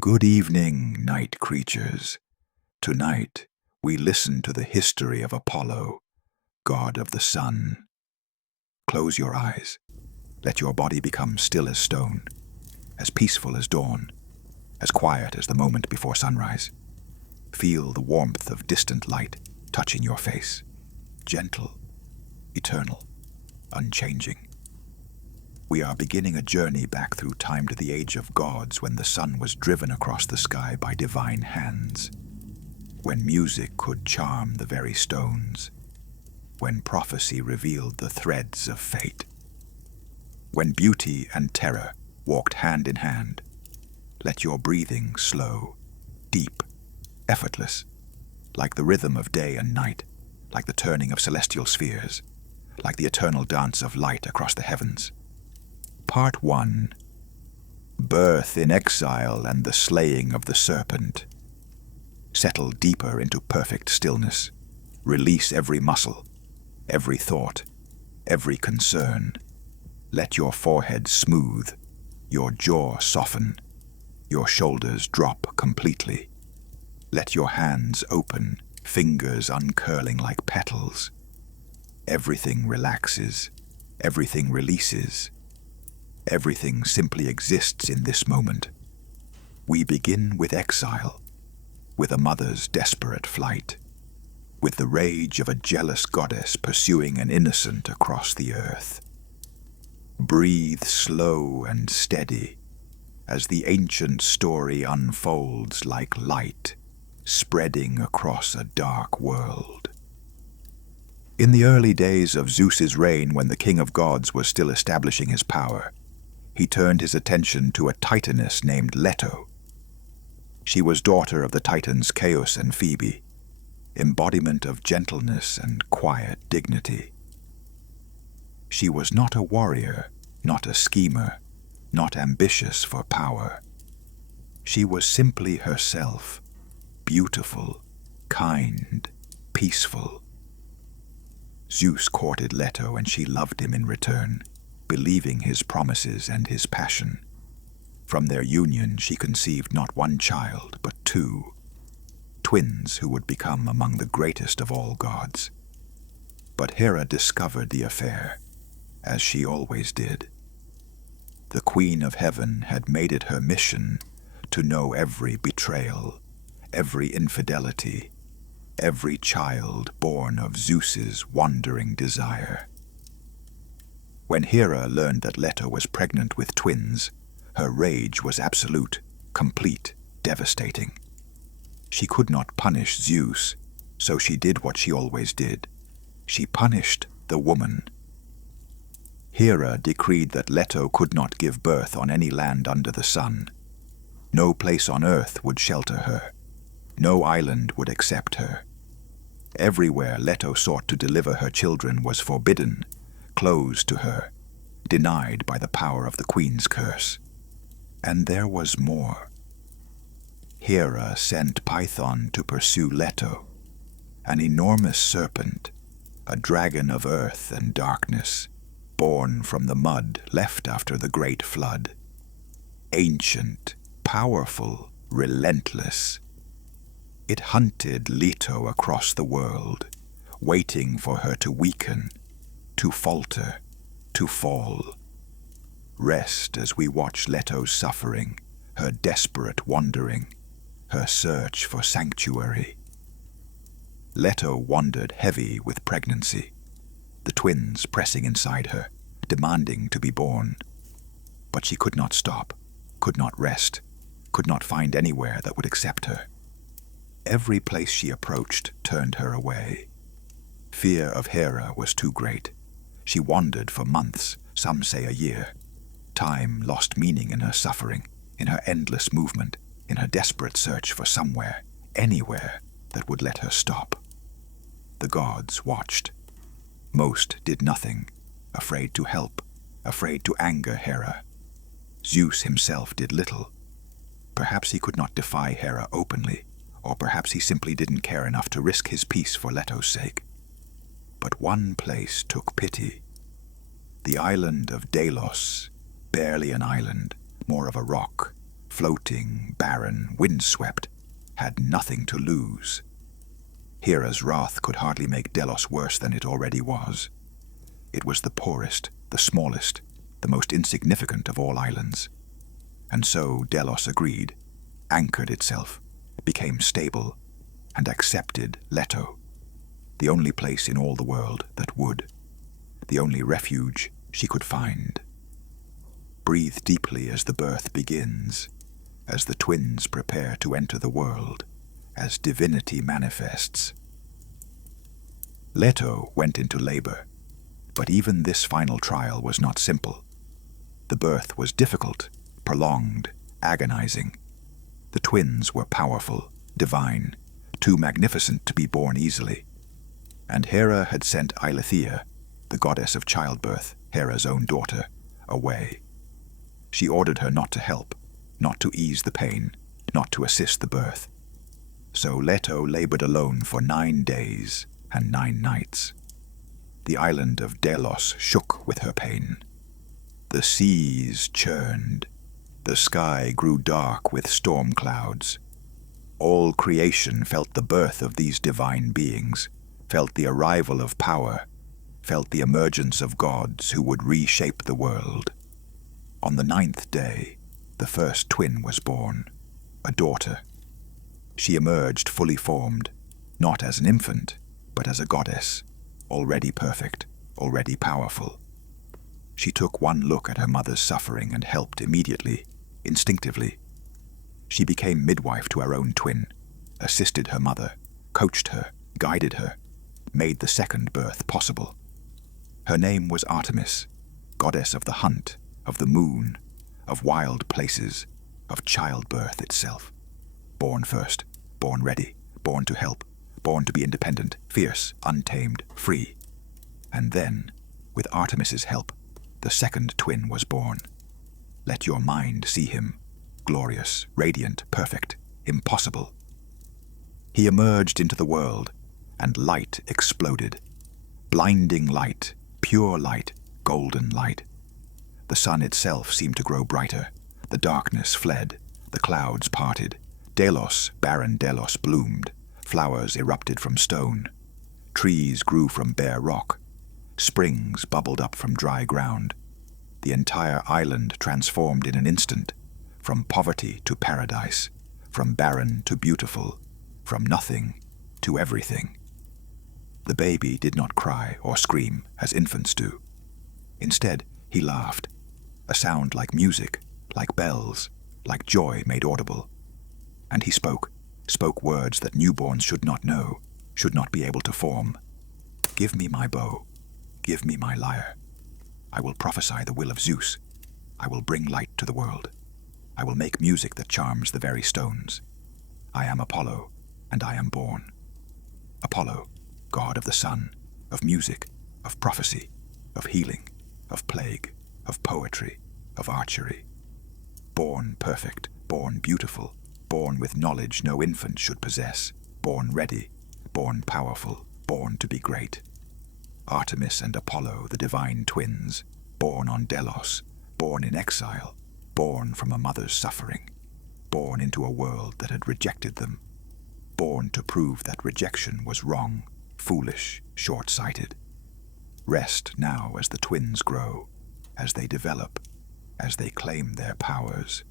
Good evening, night creatures. Tonight, we listen to the history of Apollo, god of the sun. Close your eyes. Let your body become still as stone, as peaceful as dawn, as quiet as the moment before sunrise. Feel the warmth of distant light touching your face, gentle, eternal, unchanging. We are beginning a journey back through time to the age of gods, when the sun was driven across the sky by divine hands, when music could charm the very stones, when prophecy revealed the threads of fate, when beauty and terror walked hand in hand. Let your breathing slow, deep, effortless, like the rhythm of day and night, like the turning of celestial spheres, like the eternal dance of light across the heavens. Part 1. Birth in exile and the slaying of the serpent. Settle deeper into perfect stillness. Release every muscle, every thought, every concern. Let your forehead smooth, your jaw soften, your shoulders drop completely. Let your hands open, fingers uncurling like petals. Everything relaxes, everything releases. Everything simply exists in this moment. We begin with exile, with a mother's desperate flight, with the rage of a jealous goddess pursuing an innocent across the earth. Breathe slow and steady as the ancient story unfolds like light, spreading across a dark world. In the early days of Zeus's reign, when the king of gods was still establishing his power, he turned his attention to a titaness named Leto. She was daughter of the titans Chaos and Phoebe, embodiment of gentleness and quiet dignity. She was not a warrior, not a schemer, not ambitious for power. She was simply herself, beautiful, kind, peaceful. Zeus courted Leto, and she loved him in return, believing his promises and his passion. From their union she conceived not one child, but two, twins who would become among the greatest of all gods. But Hera discovered the affair, as she always did. The Queen of Heaven had made it her mission to know every betrayal, every infidelity, every child born of Zeus's wandering desire. When Hera learned that Leto was pregnant with twins, her rage was absolute, complete, devastating. She could not punish Zeus, so she did what she always did. She punished the woman. Hera decreed that Leto could not give birth on any land under the sun. No place on earth would shelter her. No island would accept her. Everywhere Leto sought to deliver her children was forbidden, closed to her, denied by the power of the queen's curse. And there was more. Hera sent Python to pursue Leto, an enormous serpent, a dragon of earth and darkness, born from the mud left after the great flood. Ancient, powerful, relentless. It hunted Leto across the world, waiting for her to weaken, to falter, to fall. Rest as we watch Leto's suffering, her desperate wandering, her search for sanctuary. Leto wandered heavy with pregnancy, the twins pressing inside her, demanding to be born. But she could not stop, could not rest, could not find anywhere that would accept her. Every place she approached turned her away. Fear of Hera was too great. She wandered for months, some say a year. Time lost meaning in her suffering, in her endless movement, in her desperate search for somewhere, anywhere, that would let her stop. The gods watched. Most did nothing, afraid to help, afraid to anger Hera. Zeus himself did little. Perhaps he could not defy Hera openly, or perhaps he simply didn't care enough to risk his peace for Leto's sake. But one place took pity. The island of Delos, barely an island, more of a rock, floating, barren, windswept, had nothing to lose. Hera's wrath could hardly make Delos worse than it already was. It was the poorest, the smallest, the most insignificant of all islands. And so Delos agreed, anchored itself, became stable, and accepted Leto, the only place in all the world that would, the only refuge she could find. Breathe deeply as the birth begins, as the twins prepare to enter the world, as divinity manifests. Leto went into labor, but even this final trial was not simple. The birth was difficult, prolonged, agonizing. The twins were powerful, divine, too magnificent to be born easily. And Hera had sent Eileithyia, the goddess of childbirth, Hera's own daughter, away. She ordered her not to help, not to ease the pain, not to assist the birth. So Leto labored alone for 9 days and 9 nights. The island of Delos shook with her pain. The seas churned. The sky grew dark with storm clouds. All creation felt the birth of these divine beings, felt the arrival of power, felt the emergence of gods who would reshape the world. On the 9th day, the first twin was born, a daughter. She emerged fully formed, not as an infant, but as a goddess, already perfect, already powerful. She took one look at her mother's suffering and helped immediately, instinctively. She became midwife to her own twin, assisted her mother, coached her, guided her, made the second birth possible. Her name was Artemis, goddess of the hunt, of the moon, of wild places, of childbirth itself. Born first, born ready, born to help, born to be independent, fierce, untamed, free. And then, with Artemis's help, the second twin was born. Let your mind see him, glorious, radiant, perfect, impossible. He emerged into the world, and light exploded. Blinding light, pure light, golden light. The sun itself seemed to grow brighter. The darkness fled. The clouds parted. Delos, barren Delos, bloomed. Flowers erupted from stone. Trees grew from bare rock. Springs bubbled up from dry ground. The entire island transformed in an instant, from poverty to paradise, from barren to beautiful, from nothing to everything. The baby did not cry or scream as infants do. Instead, he laughed, a sound like music, like bells, like joy made audible. And he spoke words that newborns should not know, should not be able to form. Give me my bow, give me my lyre. I will prophesy the will of Zeus. I will bring light to the world. I will make music that charms the very stones. I am Apollo, and I am born. Apollo, god of the sun, of music, of prophecy, of healing, of plague, of poetry, of archery. Born perfect, born beautiful, born with knowledge no infant should possess, born ready, born powerful, born to be great. Artemis and Apollo, the divine twins, born on Delos, born in exile, born from a mother's suffering, born into a world that had rejected them, born to prove that rejection was wrong, foolish, short-sighted. Rest now as the twins grow, as they develop, as they claim their powers.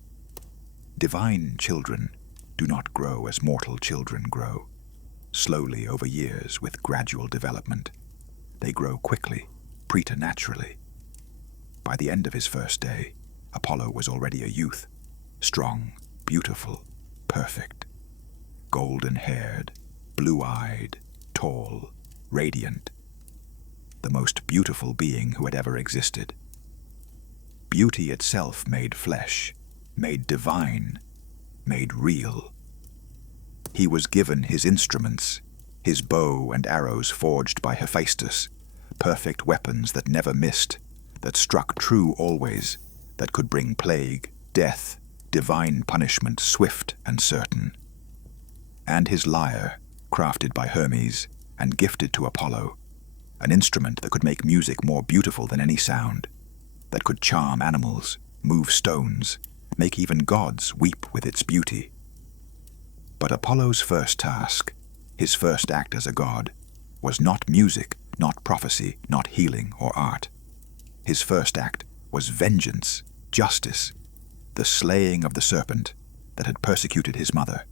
Divine children do not grow as mortal children grow, slowly over years with gradual development. They grow quickly, preternaturally. By the end of his first day, Apollo was already a youth, strong, beautiful, perfect, golden-haired, blue-eyed, tall, radiant, the most beautiful being who had ever existed. Beauty itself made flesh, made divine, made real. He was given his instruments, his bow and arrows forged by Hephaestus, perfect weapons that never missed, that struck true always, that could bring plague, death, divine punishment swift and certain. And his lyre, crafted by Hermes and gifted to Apollo, an instrument that could make music more beautiful than any sound, that could charm animals, move stones, make even gods weep with its beauty. But Apollo's first task, his first act as a god, was not music, not prophecy, not healing or art. His first act was vengeance, justice, the slaying of the serpent that had persecuted his mother.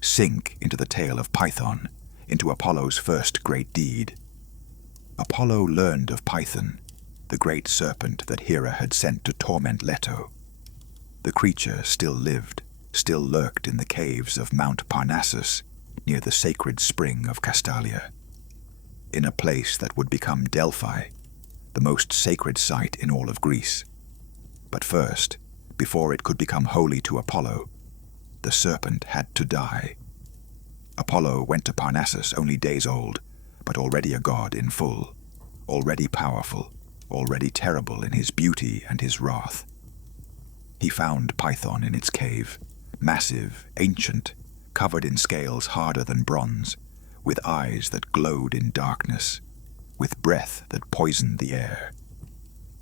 Sink into the tale of Python, into Apollo's first great deed. Apollo learned of Python, the great serpent that Hera had sent to torment Leto. The creature still lived, still lurked in the caves of Mount Parnassus, near the sacred spring of Castalia, in a place that would become Delphi, the most sacred site in all of Greece. But first, before it could become holy to Apollo, the serpent had to die. Apollo went to Parnassus only days old, but already a god in full, already powerful, already terrible in his beauty and his wrath. He found Python in its cave, massive, ancient, covered in scales harder than bronze, with eyes that glowed in darkness, with breath that poisoned the air,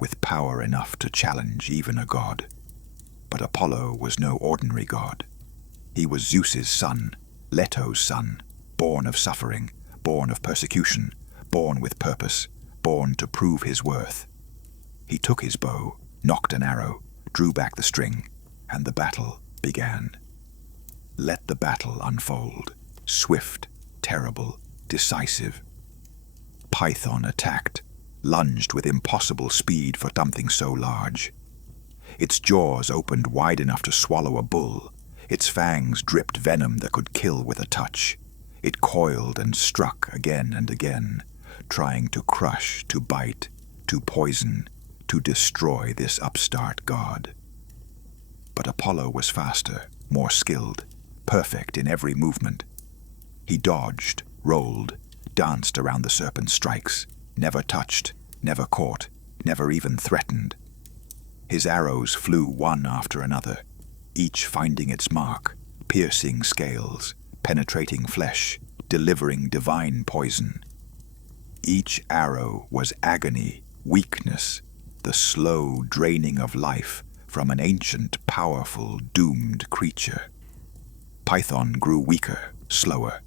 with power enough to challenge even a god. But Apollo was no ordinary god. He was Zeus's son, Leto's son, born of suffering, born of persecution, born with purpose, born to prove his worth. He took his bow, nocked an arrow, drew back the string, and the battle began. Let the battle unfold, swift, terrible, decisive. Python attacked, lunged with impossible speed for something so large. Its jaws opened wide enough to swallow a bull. Its fangs dripped venom that could kill with a touch. It coiled and struck again and again, trying to crush, to bite, to poison, to destroy this upstart god. But Apollo was faster, more skilled, perfect in every movement. He dodged, rolled, danced around the serpent's strikes, never touched, never caught, never even threatened. His arrows flew one after another, each finding its mark, piercing scales, penetrating flesh, delivering divine poison. Each arrow was agony, weakness, the slow draining of life from an ancient, powerful, doomed creature. Python grew weaker, slower.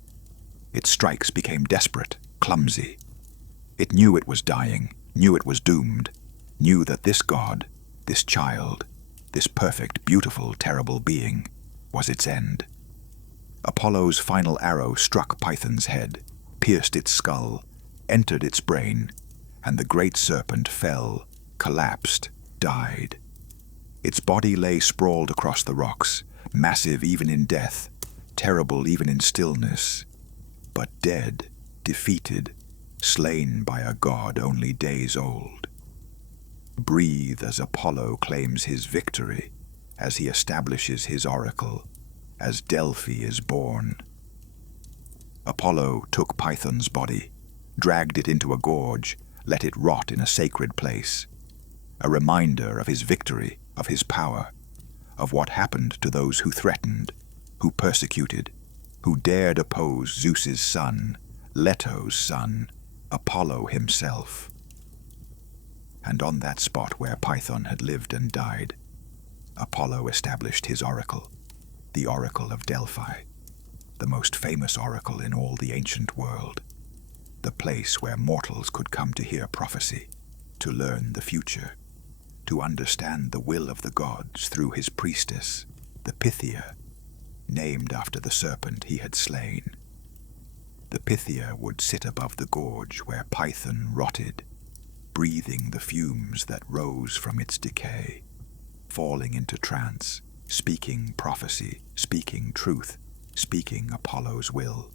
Its strikes became desperate, clumsy. It knew it was dying, knew it was doomed, knew that this god, this child, this perfect, beautiful, terrible being, was its end. Apollo's final arrow struck Python's head, pierced its skull, entered its brain, and the great serpent fell, collapsed, died. Its body lay sprawled across the rocks, massive even in death, terrible even in stillness, but dead, defeated, slain by a god only days old. Breathe as Apollo claims his victory, as he establishes his oracle, as Delphi is born. Apollo took Python's body, dragged it into a gorge, let it rot in a sacred place, a reminder of his victory, of his power, of what happened to those who threatened, who persecuted, who dared oppose Zeus's son, Leto's son, Apollo himself. And on that spot where Python had lived and died, Apollo established his oracle, the Oracle of Delphi, the most famous oracle in all the ancient world, the place where mortals could come to hear prophecy, to learn the future, to understand the will of the gods through his priestess, the Pythia, named after the serpent he had slain. The Pythia would sit above the gorge where Python rotted, breathing the fumes that rose from its decay, falling into trance, speaking prophecy, speaking truth, speaking Apollo's will.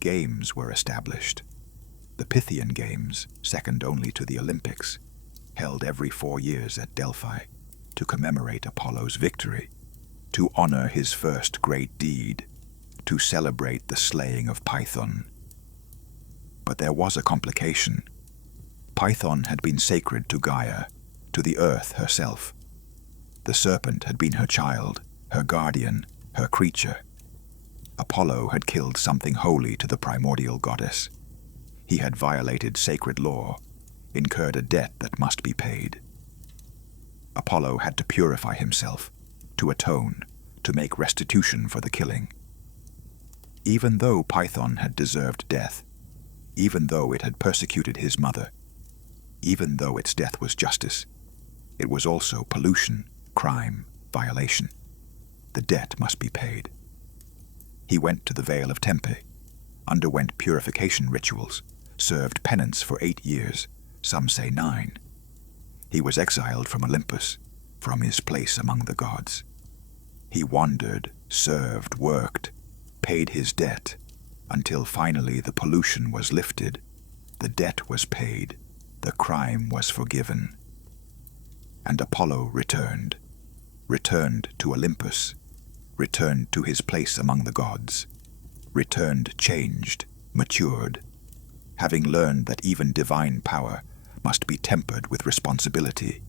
Games were established. The Pythian Games, second only to the Olympics, held every 4 years at Delphi, to commemorate Apollo's victory, to honor his first great deed, to celebrate the slaying of Python. But there was a complication. Python had been sacred to Gaia, to the earth herself. The serpent had been her child, her guardian, her creature. Apollo had killed something holy to the primordial goddess. He had violated sacred law, incurred a debt that must be paid. Apollo had to purify himself, to atone, to make restitution for the killing. Even though Python had deserved death, even though it had persecuted his mother, even though its death was justice, it was also pollution, crime, violation. The debt must be paid. He went to the Vale of Tempe, underwent purification rituals, served penance for 8 years, some say 9. He was exiled from Olympus, from his place among the gods. He wandered, served, worked, paid his debt, until finally the pollution was lifted, the debt was paid, the crime was forgiven. And Apollo returned to Olympus, returned to his place among the gods, returned changed, matured, having learned that even divine power must be tempered with responsibility,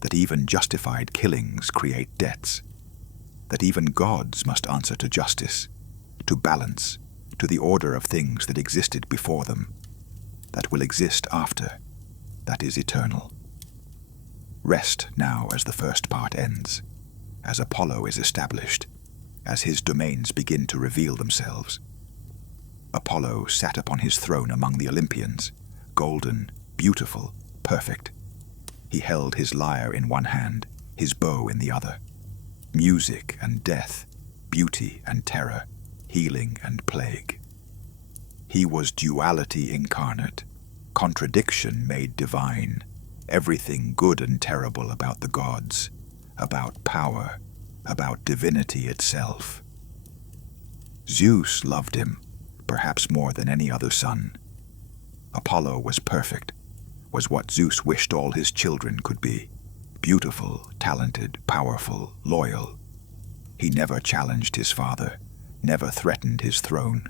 that even justified killings create debts, that even gods must answer to justice, to balance, to the order of things that existed before them, that will exist after, that is eternal. Rest now as the first part ends, as Apollo is established, as his domains begin to reveal themselves. Apollo sat upon his throne among the Olympians, golden, beautiful, perfect. He held his lyre in one hand, his bow in the other. Music and death, beauty and terror, healing and plague. He was duality incarnate, contradiction made divine, everything good and terrible about the gods, about power, about divinity itself. Zeus loved him, perhaps more than any other son. Apollo was perfect, was what Zeus wished all his children could be, beautiful, talented, powerful, loyal. He never challenged his father, never threatened his throne,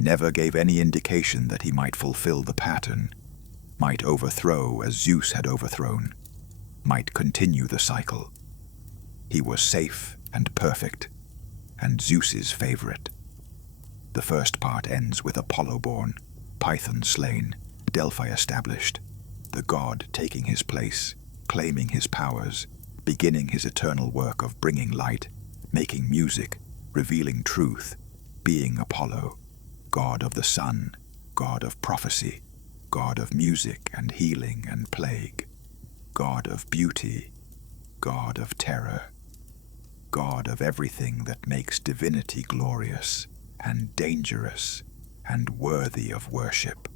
never gave any indication that he might fulfill the pattern, might overthrow as Zeus had overthrown, might continue the cycle. He was safe and perfect, and Zeus's favorite. The first part ends with Apollo born, Python slain, Delphi established, the god taking his place, claiming his powers, beginning his eternal work of bringing light, making music, revealing truth, being Apollo, god of the sun, god of prophecy, god of music and healing and plague, god of beauty, god of terror, god of everything that makes divinity glorious and dangerous and worthy of worship.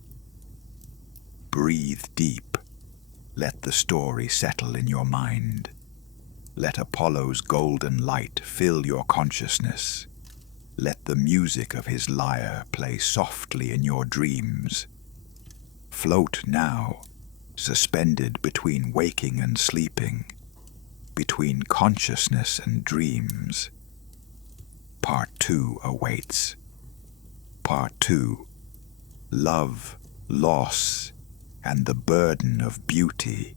Breathe deep. Let the story settle in your mind. Let Apollo's golden light fill your consciousness. Let the music of his lyre play softly in your dreams. Float now, suspended between waking and sleeping, between consciousness and dreams. Part 2 awaits. Part 2. Love, loss, and the burden of beauty.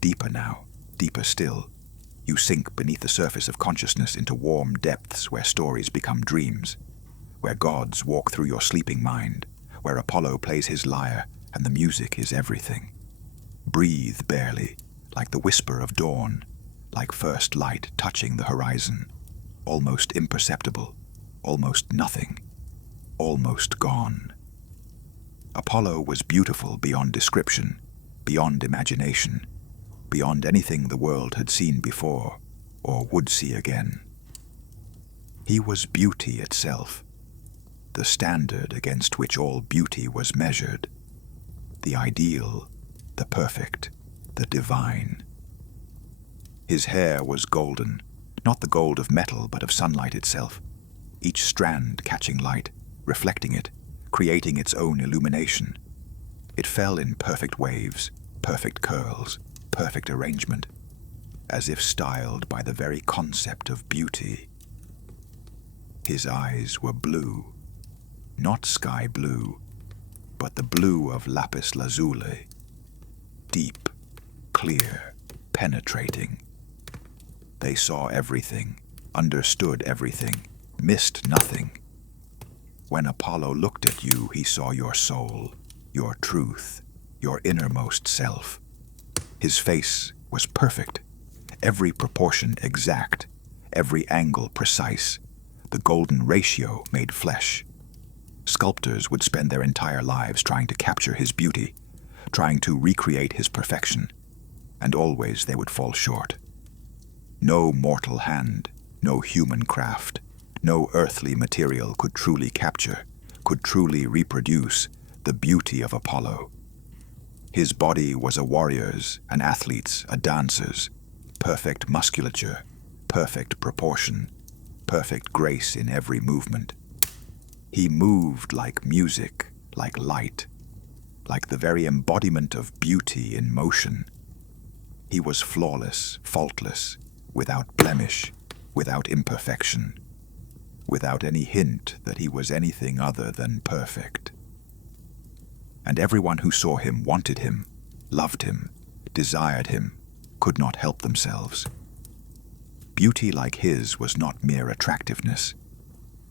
Deeper now, deeper still. You sink beneath the surface of consciousness into warm depths where stories become dreams, where gods walk through your sleeping mind, where Apollo plays his lyre and the music is everything. Breathe barely, like the whisper of dawn, like first light touching the horizon, almost imperceptible, almost nothing, almost gone. Apollo was beautiful beyond description, beyond imagination, beyond anything the world had seen before or would see again. He was beauty itself, the standard against which all beauty was measured, the ideal, the perfect, the divine. His hair was golden, not the gold of metal but of sunlight itself, each strand catching light, reflecting it, creating its own illumination. It fell in perfect waves, perfect curls, perfect arrangement, as if styled by the very concept of beauty. His eyes were blue, not sky blue, but the blue of lapis lazuli, deep, clear, penetrating. They saw everything, understood everything, missed nothing. When Apollo looked at you, he saw your soul, your truth, your innermost self. His face was perfect, every proportion exact, every angle precise, the golden ratio made flesh. Sculptors would spend their entire lives trying to capture his beauty, trying to recreate his perfection, and always they would fall short. No mortal hand, no human craft, no earthly material could truly capture, could truly reproduce the beauty of Apollo. His body was a warrior's, an athlete's, a dancer's, perfect musculature, perfect proportion, perfect grace in every movement. He moved like music, like light, like the very embodiment of beauty in motion. He was flawless, faultless, without blemish, without imperfection, without any hint that he was anything other than perfect. And everyone who saw him wanted him, loved him, desired him, could not help themselves. Beauty like his was not mere attractiveness.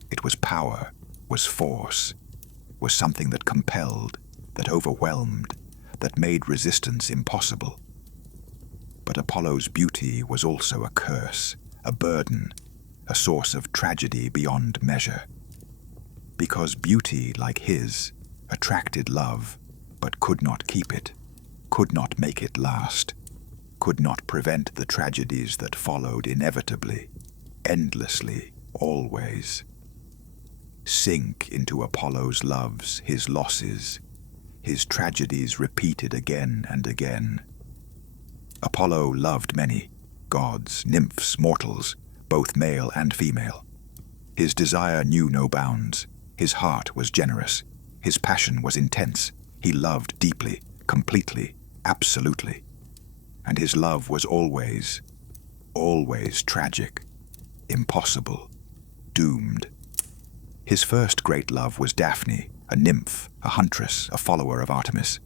It was power, was force, was something that compelled, that overwhelmed, that made resistance impossible. But Apollo's beauty was also a curse, a burden, a source of tragedy beyond measure. Because beauty like his attracted love, but could not keep it, could not make it last, could not prevent the tragedies that followed inevitably, endlessly, always. Sink into Apollo's loves, his losses, his tragedies repeated again and again. Apollo loved many, gods, nymphs, mortals, both male and female. His desire knew no bounds. His heart was generous. His passion was intense. He loved deeply, completely, absolutely. And his love was always, always tragic, impossible, doomed. His first great love was Daphne, a nymph, a huntress, a follower of Artemis.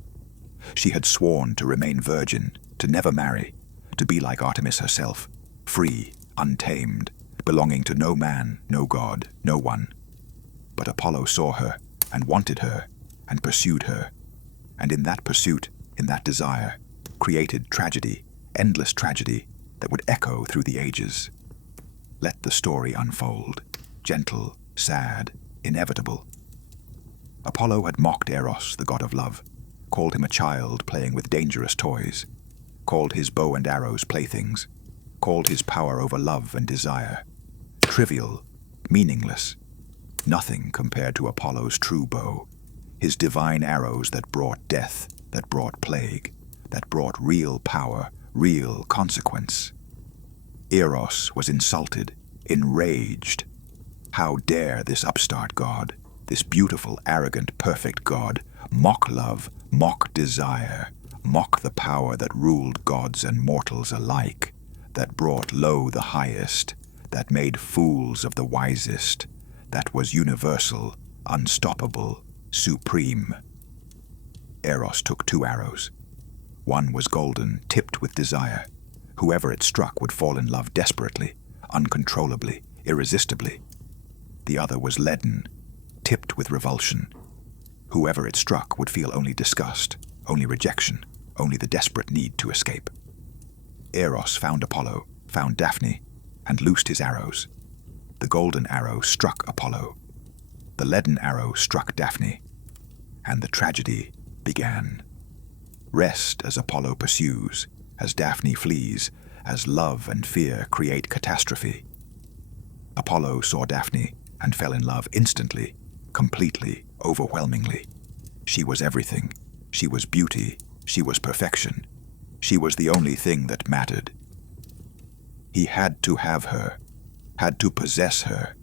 She had sworn to remain virgin, to never marry, to be like Artemis herself, free, untamed, belonging to no man, no god, no one. But Apollo saw her, and wanted her, and pursued her, and in that pursuit, in that desire, created tragedy, endless tragedy, that would echo through the ages. Let the story unfold, gentle, sad, inevitable. Apollo had mocked Eros, the god of love, called him a child playing with dangerous toys, called his bow and arrows playthings, called his power over love and desire trivial, meaningless, nothing compared to Apollo's true bow, his divine arrows that brought death, that brought plague, that brought real power, real consequence. Eros was insulted, enraged. How dare this upstart god, this beautiful, arrogant, perfect god, mock love, mock desire, mock the power that ruled gods and mortals alike, that brought low the highest, that made fools of the wisest, that was universal, unstoppable, supreme. Eros took 2 arrows. One was golden, tipped with desire. Whoever it struck would fall in love desperately, uncontrollably, irresistibly. The other was leaden, tipped with revulsion. Whoever it struck would feel only disgust, only rejection, only the desperate need to escape. Eros found Apollo, found Daphne, and loosed his arrows. The golden arrow struck Apollo. The leaden arrow struck Daphne. And the tragedy began. Rest as Apollo pursues, as Daphne flees, as love and fear create catastrophe. Apollo saw Daphne and fell in love instantly, completely, overwhelmingly. She was everything. She was beauty. She was perfection. She was the only thing that mattered. He had to have her, had to possess her,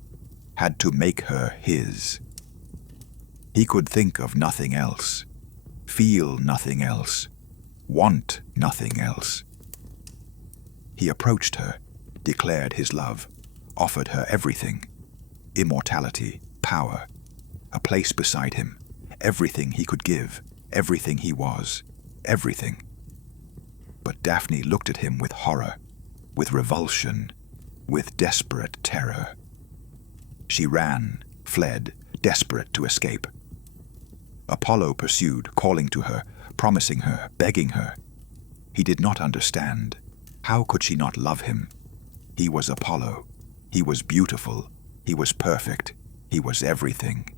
had to make her his. He could think of nothing else, feel nothing else, want nothing else. He approached her, declared his love, offered her everything, immortality, power, a place beside him, everything he could give, everything he was, everything. But Daphne looked at him with horror, with revulsion, with desperate terror. She ran, fled, desperate to escape. Apollo pursued, calling to her, promising her, begging her. He did not understand. How could she not love him? He was Apollo. He was beautiful. He was perfect. He was everything.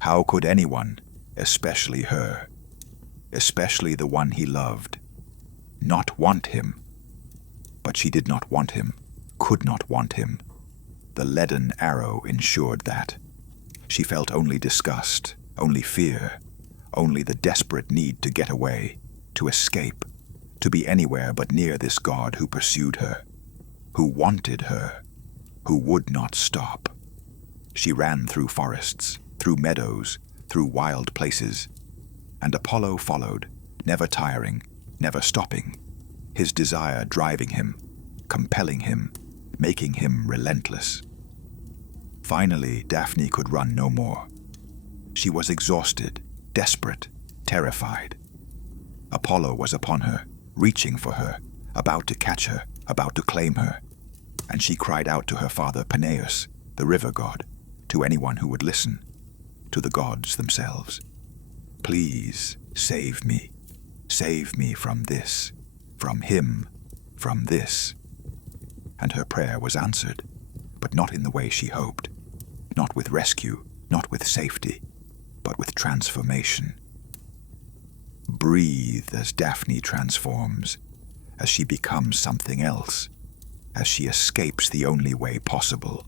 How could anyone, especially her, especially the one he loved, not want him? But she did not want him, could not want him. The leaden arrow ensured that. She felt only disgust, only fear, only the desperate need to get away, to escape, to be anywhere but near this god who pursued her, who wanted her, who would not stop. She ran through forests, through meadows, through wild places, and Apollo followed, never tiring, never stopping, his desire driving him, compelling him, making him relentless. Finally, Daphne could run no more. She was exhausted, desperate, terrified. Apollo was upon her, reaching for her, about to catch her, about to claim her, and she cried out to her father Peneus, the river god, to anyone who would listen, to the gods themselves. Please save me from this, from him, from this. And her prayer was answered, but not in the way she hoped, not with rescue, not with safety, but with transformation. Breathe as Daphne transforms, as she becomes something else, as she escapes the only way possible.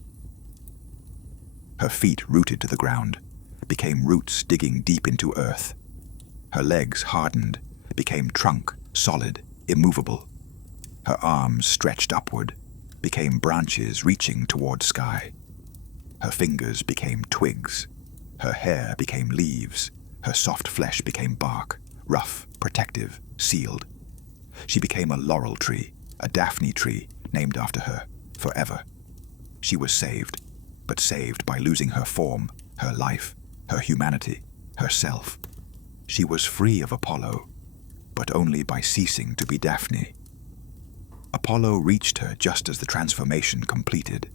Her feet rooted to the ground, became roots digging deep into earth. Her legs hardened, became trunk, solid, immovable. Her arms stretched upward, became branches reaching toward sky. Her fingers became twigs. Her hair became leaves. Her soft flesh became bark, rough, protective, sealed. She became a laurel tree, a Daphne tree, named after her, forever. She was saved, but saved by losing her form, her life, her humanity, herself. She was free of Apollo, but only by ceasing to be Daphne. Apollo reached her just as the transformation completed.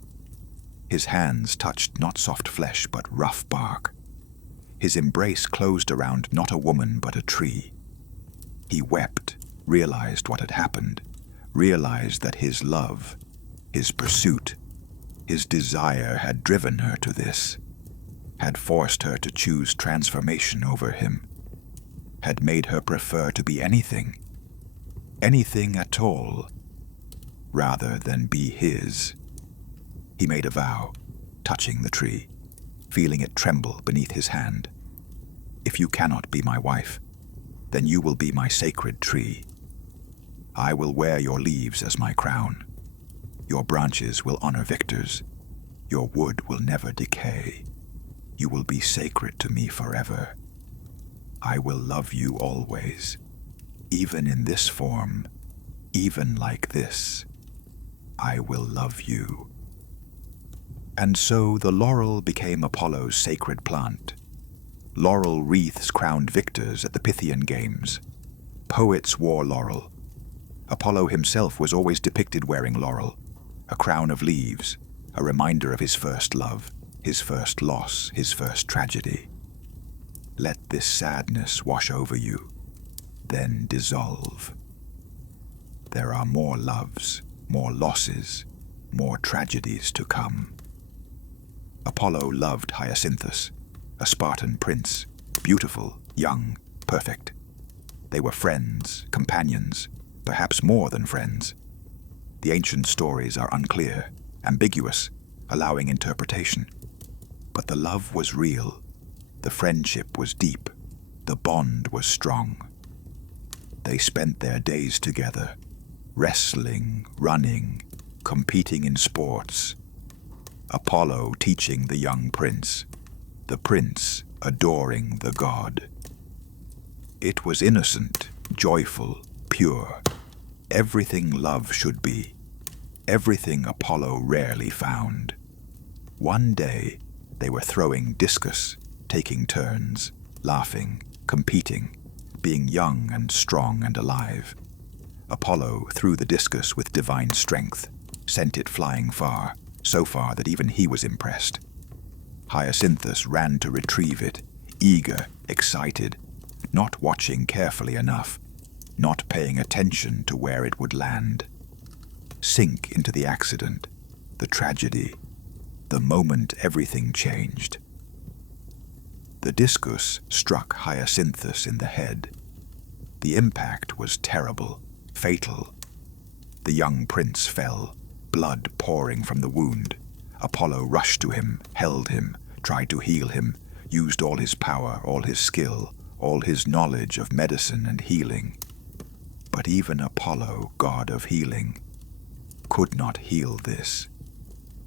His hands touched not soft flesh but rough bark. His embrace closed around not a woman but a tree. He wept, realized what had happened, realized that his love, his pursuit, his desire had driven her to this, had forced her to choose transformation over him, had made her prefer to be anything at all, rather than be his. He made a vow, touching the tree, feeling it tremble beneath his hand. If you cannot be my wife, then you will be my sacred tree. I will wear your leaves as my crown. Your branches will honor victors. Your wood will never decay. You will be sacred to me forever. I will love you always, even in this form, even like this. I will love you. And so the laurel became Apollo's sacred plant. Laurel wreaths crowned victors at the Pythian Games. Poets wore laurel. Apollo himself was always depicted wearing laurel, a crown of leaves, a reminder of his first love, his first loss, his first tragedy. Let this sadness wash over you, then dissolve. There are more loves, more losses, more tragedies to come. Apollo loved Hyacinthus, a Spartan prince, beautiful, young, perfect. They were friends, companions, perhaps more than friends. The ancient stories are unclear, ambiguous, allowing interpretation. But the love was real, the friendship was deep, the bond was strong. They spent their days together, wrestling, running, competing in sports. Apollo teaching the young prince, the prince adoring the god. It was innocent, joyful, pure, everything love should be, everything Apollo rarely found. One day, they were throwing discus, taking turns, laughing, competing, being young and strong and alive. Apollo threw the discus with divine strength, sent it flying far, so far that even he was impressed. Hyacinthus ran to retrieve it, eager, excited, not watching carefully enough, not paying attention to where it would land. sink into the accident, the tragedy, the moment everything changed. The discus struck Hyacinthus in the head. The impact was terrible, fatal. The young prince fell, blood pouring from the wound. Apollo rushed to him, held him, tried to heal him, used all his power, all his skill, all his knowledge of medicine and healing. But even Apollo, god of healing, could not heal this,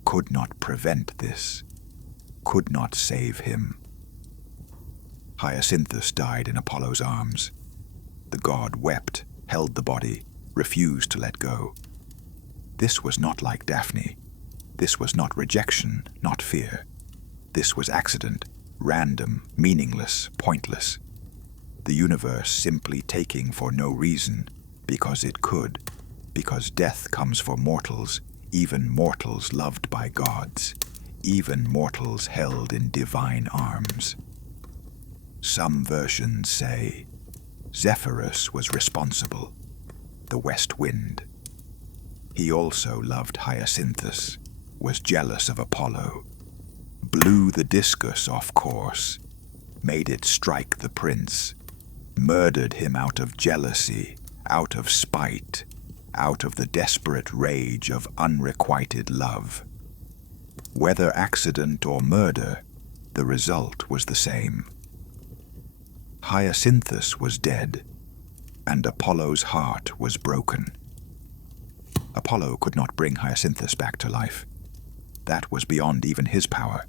could not prevent this, could not save him. Hyacinthus died in Apollo's arms. The god wept, held the body, refused to let go. This was not like Daphne. This was not rejection, not fear. This was accident, random, meaningless, pointless. The universe simply taking for no reason, because it could, because death comes for mortals, even mortals loved by gods, even mortals held in divine arms. Some versions say Zephyrus was responsible, the west wind. He also loved Hyacinthus, was jealous of Apollo, blew the discus off course, made it strike the prince, murdered him out of jealousy, out of spite, out of the desperate rage of unrequited love. Whether accident or murder, the result was the same. Hyacinthus was dead, and Apollo's heart was broken. Apollo could not bring Hyacinthus back to life. That was beyond even his power,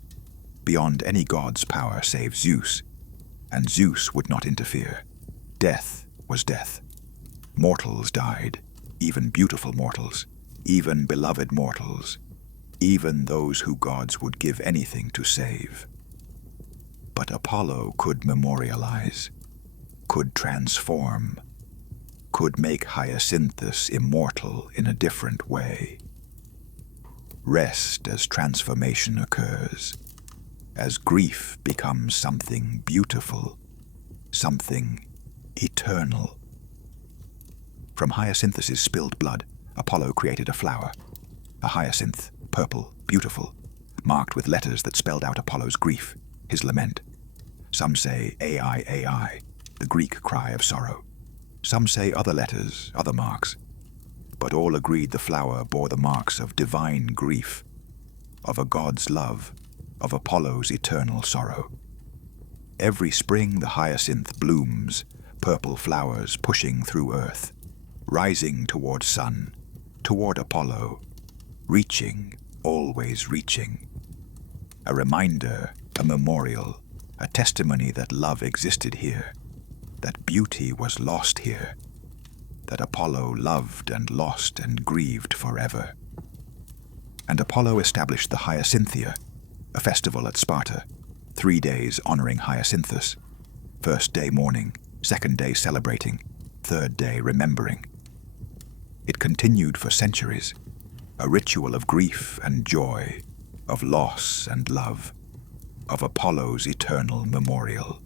beyond any god's power save Zeus, and Zeus would not interfere. Death was death. Mortals died, even beautiful mortals, even beloved mortals, even those who gods would give anything to save. But Apollo could memorialize, could transform, could make Hyacinthus immortal in a different way. Rest as transformation occurs, as grief becomes something beautiful, something eternal. From Hyacinthus's spilled blood, Apollo created a flower, a hyacinth, purple, beautiful, marked with letters that spelled out Apollo's grief, his lament. Some say Ai, Ai, the Greek cry of sorrow. Some say other letters, other marks. But all agreed the flower bore the marks of divine grief, of a god's love, of Apollo's eternal sorrow. Every spring the hyacinth blooms, purple flowers pushing through earth, rising toward sun, toward Apollo, reaching, always reaching. A reminder, a memorial, a testimony that love existed here, that beauty was lost here, that Apollo loved and lost and grieved forever. And Apollo established the Hyacinthiae, a festival at Sparta, 3 days honoring Hyacinthus. First day mourning, second day celebrating, third day remembering. It continued for centuries, a ritual of grief and joy, of loss and love, of Apollo's eternal memorial.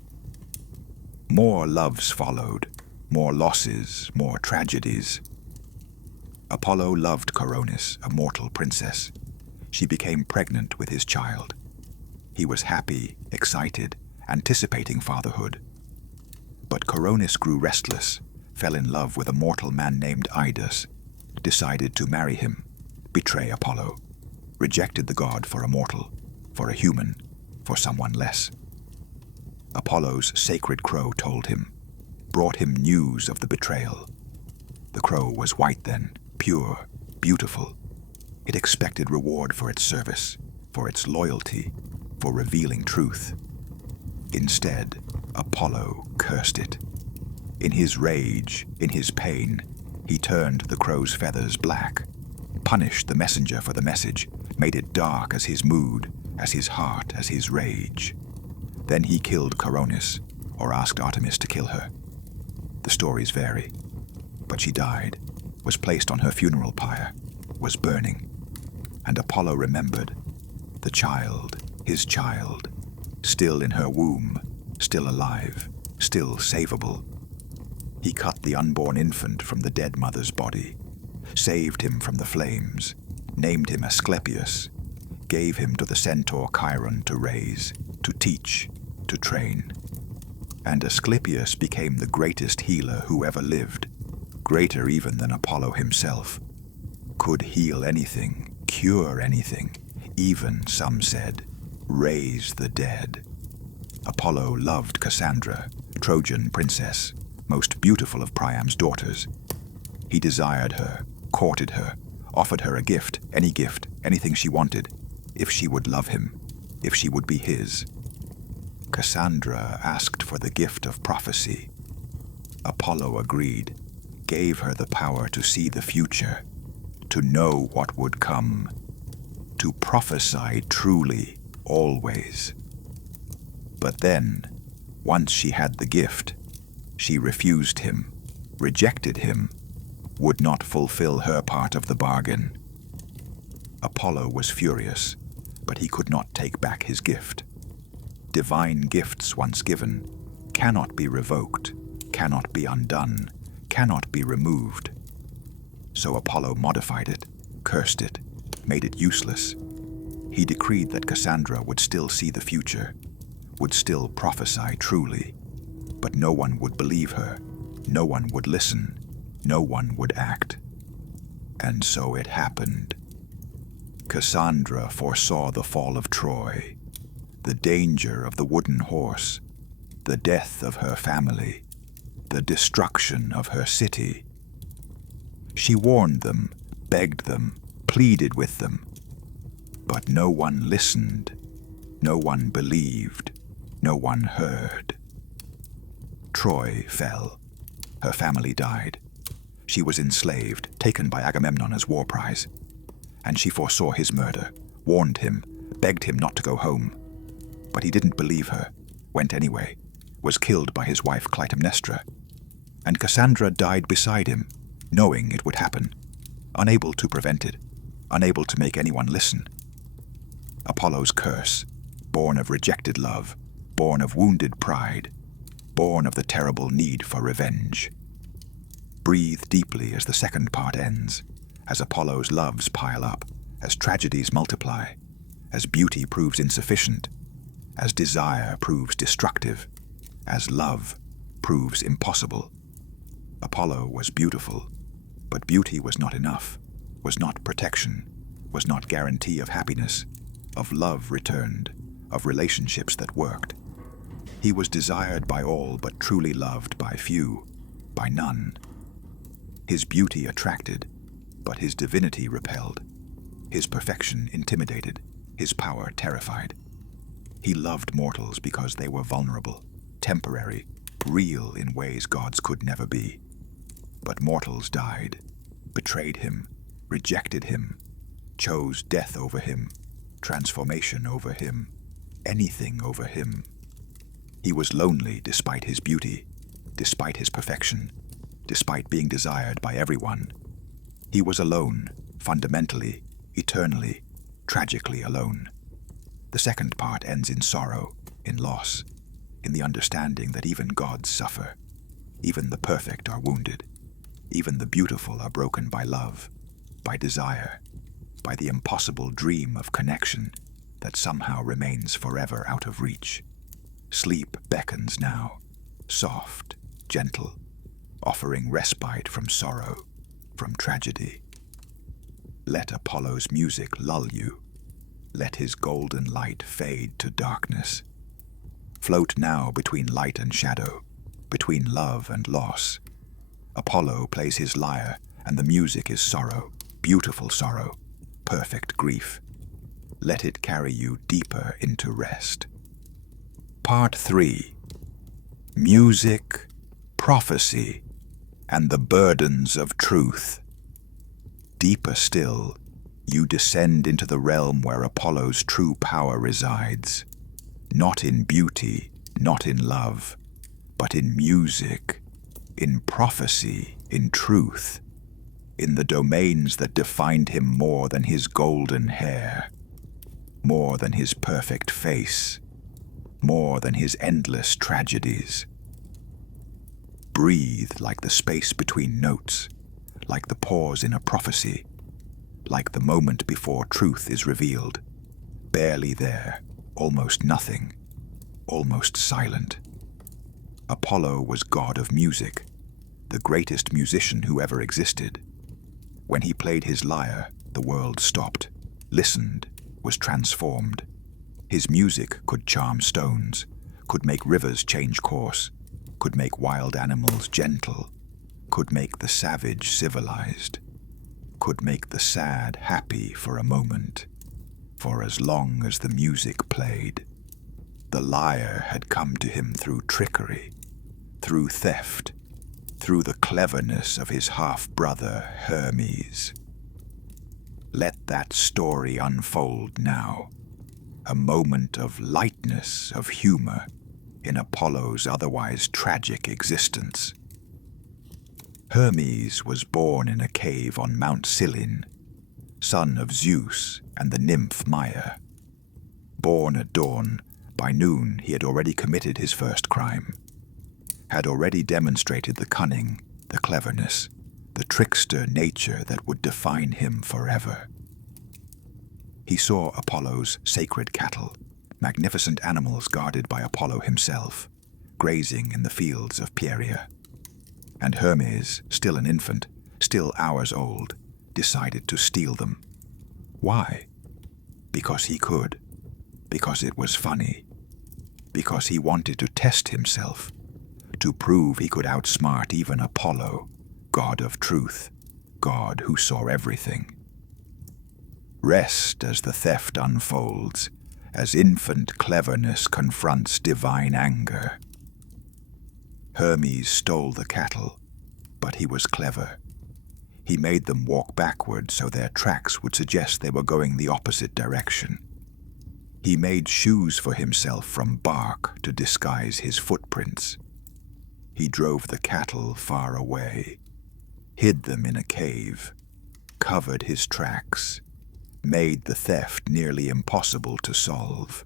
More loves followed, more losses, more tragedies. Apollo loved Coronis, a mortal princess. She became pregnant with his child. He was happy, excited, anticipating fatherhood. But Coronis grew restless, fell in love with a mortal man named Idas, decided to marry him, betray Apollo, rejected the god for a mortal, for a human, for someone less. Apollo's sacred crow told him, brought him news of the betrayal. The crow was white then, pure, beautiful. It expected reward for its service, for its loyalty, for revealing truth. Instead, Apollo cursed it. In his rage, in his pain, he turned the crow's feathers black, punished the messenger for the message, made it dark as his mood, as his heart, as his rage. Then he killed Coronis, or asked Artemis to kill her. The stories vary, but she died, was placed on her funeral pyre, was burning. And Apollo remembered, the child, his child, still in her womb, still alive, still savable. He cut the unborn infant from the dead mother's body, saved him from the flames, named him Asclepius, gave him to the centaur Chiron to raise, to teach, to train. And Asclepius became the greatest healer who ever lived, greater even than Apollo himself. Could heal anything, cure anything, even, some said, raise the dead. Apollo loved Cassandra, Trojan princess, most beautiful of Priam's daughters. He desired her, courted her, offered her a gift, anything she wanted, if she would love him, if she would be his. Cassandra asked for the gift of prophecy. Apollo agreed, gave her the power to see the future, to know what would come, to prophesy truly, always. But then, once she had the gift, she refused him, rejected him, would not fulfill her part of the bargain. Apollo was furious, but he could not take back his gift. Divine gifts once given cannot be revoked, cannot be undone, cannot be removed. So Apollo modified it, cursed it, made it useless. He decreed that Cassandra would still see the future, would still prophesy truly, but no one would believe her, no one would listen, no one would act. And so it happened. Cassandra foresaw the fall of Troy, the danger of the wooden horse, the death of her family, the destruction of her city. She warned them, begged them, pleaded with them, but no one listened, no one believed, no one heard. Troy fell. Her family died. She was enslaved, taken by Agamemnon as war prize. And she foresaw his murder, warned him, begged him not to go home. But he didn't believe her, went anyway, was killed by his wife Clytemnestra. And Cassandra died beside him, knowing it would happen, unable to prevent it, unable to make anyone listen. Apollo's curse, born of rejected love, born of wounded pride, born of the terrible need for revenge. Breathe deeply as the second part ends, as Apollo's loves pile up, as tragedies multiply, as beauty proves insufficient, as desire proves destructive, as love proves impossible. Apollo was beautiful, but beauty was not enough, was not protection, was not guarantee of happiness, of love returned, of relationships that worked. He was desired by all but truly loved by few, by none. His beauty attracted, but his divinity repelled. His perfection intimidated, his power terrified. He loved mortals because they were vulnerable, temporary, real in ways gods could never be. But mortals died, betrayed him, rejected him, chose death over him, transformation over him, anything over him. He was lonely despite his beauty, despite his perfection, despite being desired by everyone. He was alone, fundamentally, eternally, tragically alone. The second part ends in sorrow, in loss, in the understanding that even gods suffer, even the perfect are wounded, even the beautiful are broken by love, by desire, by the impossible dream of connection that somehow remains forever out of reach. Sleep beckons now, soft, gentle, offering respite from sorrow, from tragedy. Let Apollo's music lull you. Let his golden light fade to darkness. Float now between light and shadow, between love and loss. Apollo plays his lyre, and the music is sorrow, beautiful sorrow, perfect grief. Let it carry you deeper into rest. Part 3. Music, prophecy, and the burdens of truth. Deeper still, you descend into the realm where Apollo's true power resides. Not in beauty, not in love, but in music, in prophecy, in truth, in the domains that defined him more than his golden hair, more than his perfect face, more than his endless tragedies. Breathe like the space between notes, like the pause in a prophecy, like the moment before truth is revealed. Barely there, almost nothing, almost silent. Apollo was god of music, the greatest musician who ever existed. When he played his lyre, the world stopped, listened, was transformed. His music could charm stones, could make rivers change course, could make wild animals gentle, could make the savage civilized, could make the sad happy for a moment, for as long as the music played. The lyre had come to him through trickery, through theft, through the cleverness of his half-brother Hermes. Let that story unfold now, a moment of lightness, of humor, in Apollo's otherwise tragic existence. Hermes was born in a cave on Mount Cyllene, son of Zeus and the nymph Maia. Born at dawn, by noon he had already committed his first crime, had already demonstrated the cunning, the cleverness, the trickster nature that would define him forever. He saw Apollo's sacred cattle, magnificent animals guarded by Apollo himself, grazing in the fields of Pieria. And Hermes, still an infant, still hours old, decided to steal them. Why? Because he could. Because it was funny. Because he wanted to test himself, to prove he could outsmart even Apollo, god of truth, God who saw everything. Rest as the theft unfolds, as infant cleverness confronts divine anger. Hermes stole the cattle, but he was clever. He made them walk backward so their tracks would suggest they were going the opposite direction. He made shoes for himself from bark to disguise his footprints. He drove the cattle far away, hid them in a cave, covered his tracks, made the theft nearly impossible to solve.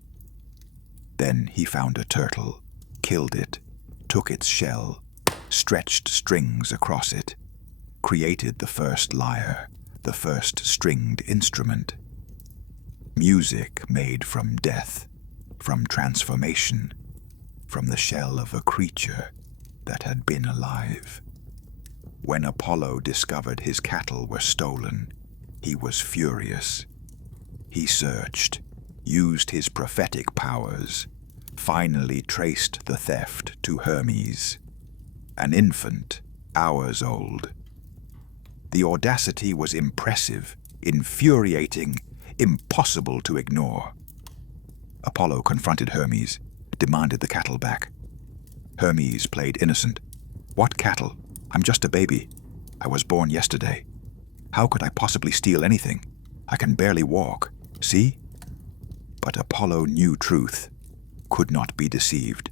Then he found a turtle, killed it, took its shell, stretched strings across it, created the first lyre, the first stringed instrument. Music made from death, from transformation, from the shell of a creature that had been alive. When Apollo discovered his cattle were stolen, he was furious. He searched, used his prophetic powers, finally traced the theft to Hermes, an infant, hours old. The audacity was impressive, infuriating, impossible to ignore. Apollo confronted Hermes, demanded the cattle back. Hermes played innocent. What cattle? I'm just a baby. I was born yesterday. How could I possibly steal anything? I can barely walk. See? But Apollo knew truth, could not be deceived.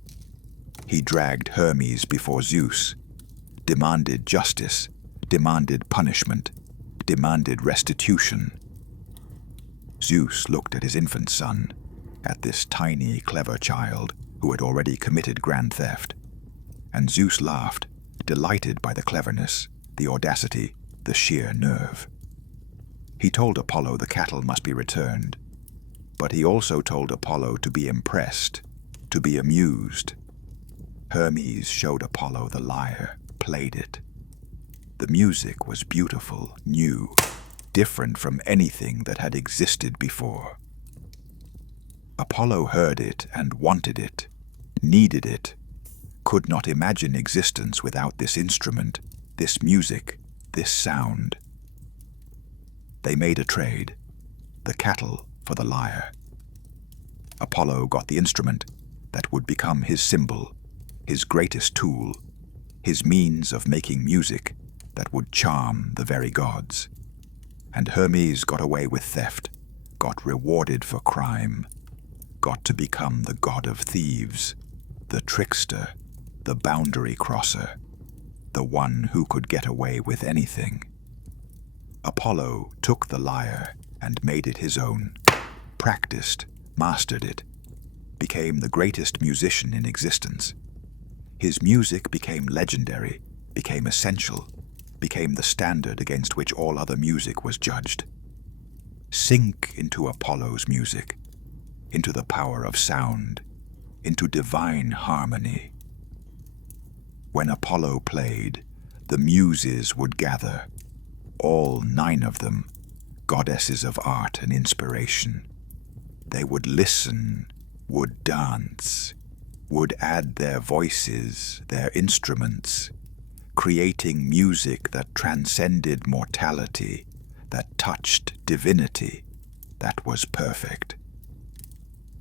He dragged Hermes before Zeus, demanded justice, demanded punishment, demanded restitution. Zeus looked at his infant son, at this tiny, clever child who had already committed grand theft. And Zeus laughed, delighted by the cleverness, the audacity, the sheer nerve. He told Apollo the cattle must be returned, but he also told Apollo to be impressed, to be amused. Hermes showed Apollo the lyre, played it. The music was beautiful, new, different from anything that had existed before. Apollo heard it and wanted it, needed it, could not imagine existence without this instrument, this music, this sound. They made a trade, the cattle for the lyre. Apollo got the instrument that would become his symbol, his greatest tool, his means of making music that would charm the very gods. And Hermes got away with theft, got rewarded for crime, got to become the god of thieves, the trickster, the boundary crosser, the one who could get away with anything. Apollo took the lyre and made it his own, practiced, mastered it, became the greatest musician in existence. His music became legendary, became essential, became the standard against which all other music was judged. Sink into Apollo's music, into the power of sound, into divine harmony. When Apollo played, the muses would gather, all 9 of them, goddesses of art and inspiration. They would listen, would dance, would add their voices, their instruments, creating music that transcended mortality, that touched divinity, that was perfect.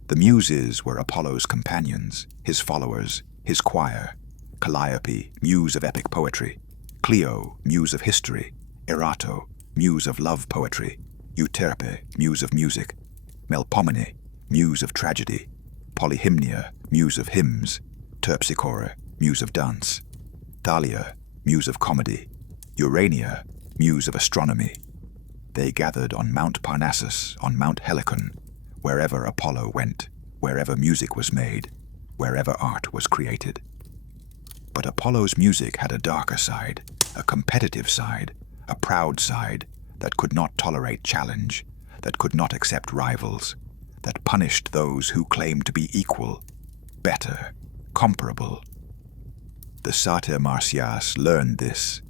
The muses were Apollo's companions, his followers, his choir. Calliope, muse of epic poetry. Clio, muse of history. Erato, muse of love poetry. Euterpe, muse of music. Melpomene, muse of tragedy. Polyhymnia, muse of hymns. Terpsichore, muse of dance. Thalia, muse of comedy. Urania, muse of astronomy. They gathered on Mount Parnassus, on Mount Helicon, wherever Apollo went, wherever music was made, wherever art was created. But Apollo's music had a darker side, a competitive side, a proud side that could not tolerate challenge, that could not accept rivals, that punished those who claimed to be equal, better, comparable. The Satyr Marsyas learned this,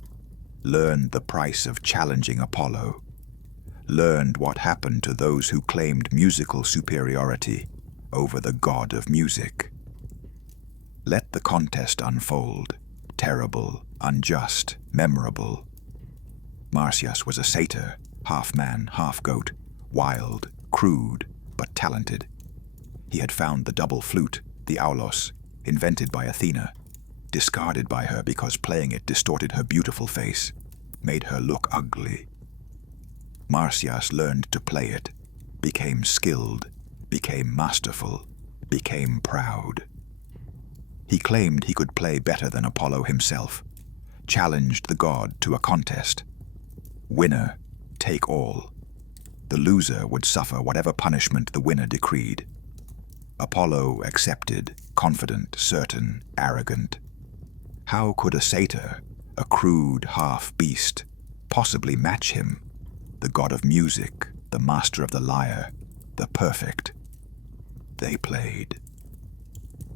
learned the price of challenging Apollo, learned what happened to those who claimed musical superiority over the god of music. Let the contest unfold, terrible, unjust, memorable. Marsyas was a satyr, half man, half goat, wild, crude, but talented. He had found the double flute, the aulos, invented by Athena, discarded by her because playing it distorted her beautiful face, made her look ugly. Marsyas learned to play it, became skilled, became masterful, became proud. He claimed he could play better than Apollo himself, challenged the god to a contest. Winner, take all. The loser would suffer whatever punishment the winner decreed. Apollo accepted, confident, certain, arrogant. How could a satyr, a crude half-beast, possibly match him? The god of music, the master of the lyre, the perfect. They played.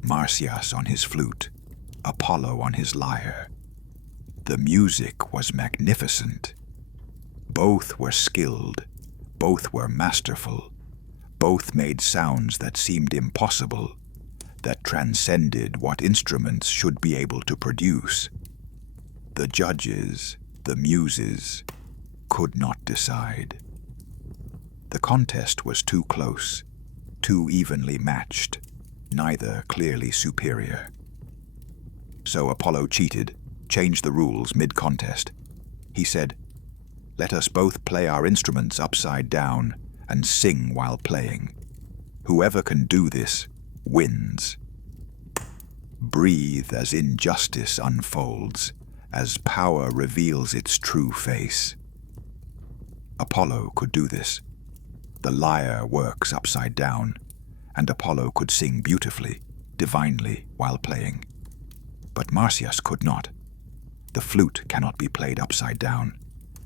Marsyas on his flute, Apollo on his lyre. The music was magnificent. Both were skilled, both were masterful, both made sounds that seemed impossible, that transcended what instruments should be able to produce. The judges, the muses, could not decide. The contest was too close, too evenly matched, neither clearly superior. So Apollo cheated, changed the rules mid-contest. He said, "Let us both play our instruments upside down and sing while playing. Whoever can do this wins." Breathe as injustice unfolds, as power reveals its true face. Apollo could do this. The lyre works upside down, and Apollo could sing beautifully, divinely, while playing. But Marsyas could not. The flute cannot be played upside down,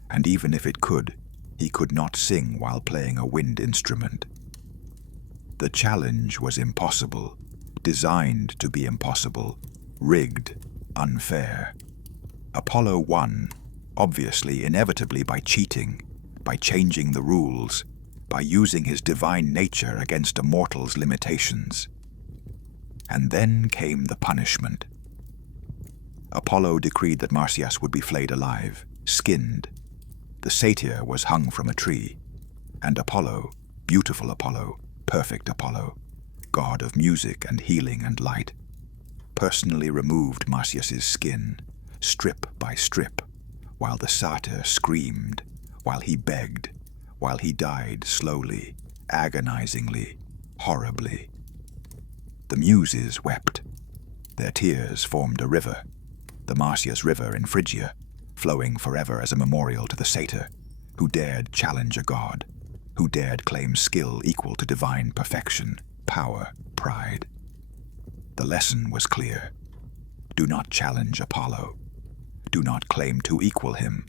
and even if it could, he could not sing while playing a wind instrument. The challenge was impossible, designed to be impossible, rigged, unfair. Apollo won, obviously, inevitably by cheating, by changing the rules, by using his divine nature against a mortal's limitations. And then came the punishment. Apollo decreed that Marsyas would be flayed alive, skinned. The satyr was hung from a tree, and Apollo, beautiful Apollo, perfect Apollo, god of music and healing and light, personally removed Marsyas's skin, strip by strip, while the satyr screamed, while he begged, while he died slowly, agonizingly, horribly. The muses wept. Their tears formed a river, the Marsyas River in Phrygia, flowing forever as a memorial to the satyr, who dared challenge a god, who dared claim skill equal to divine perfection, power, pride. The lesson was clear. Do not challenge Apollo. Do not claim to equal him.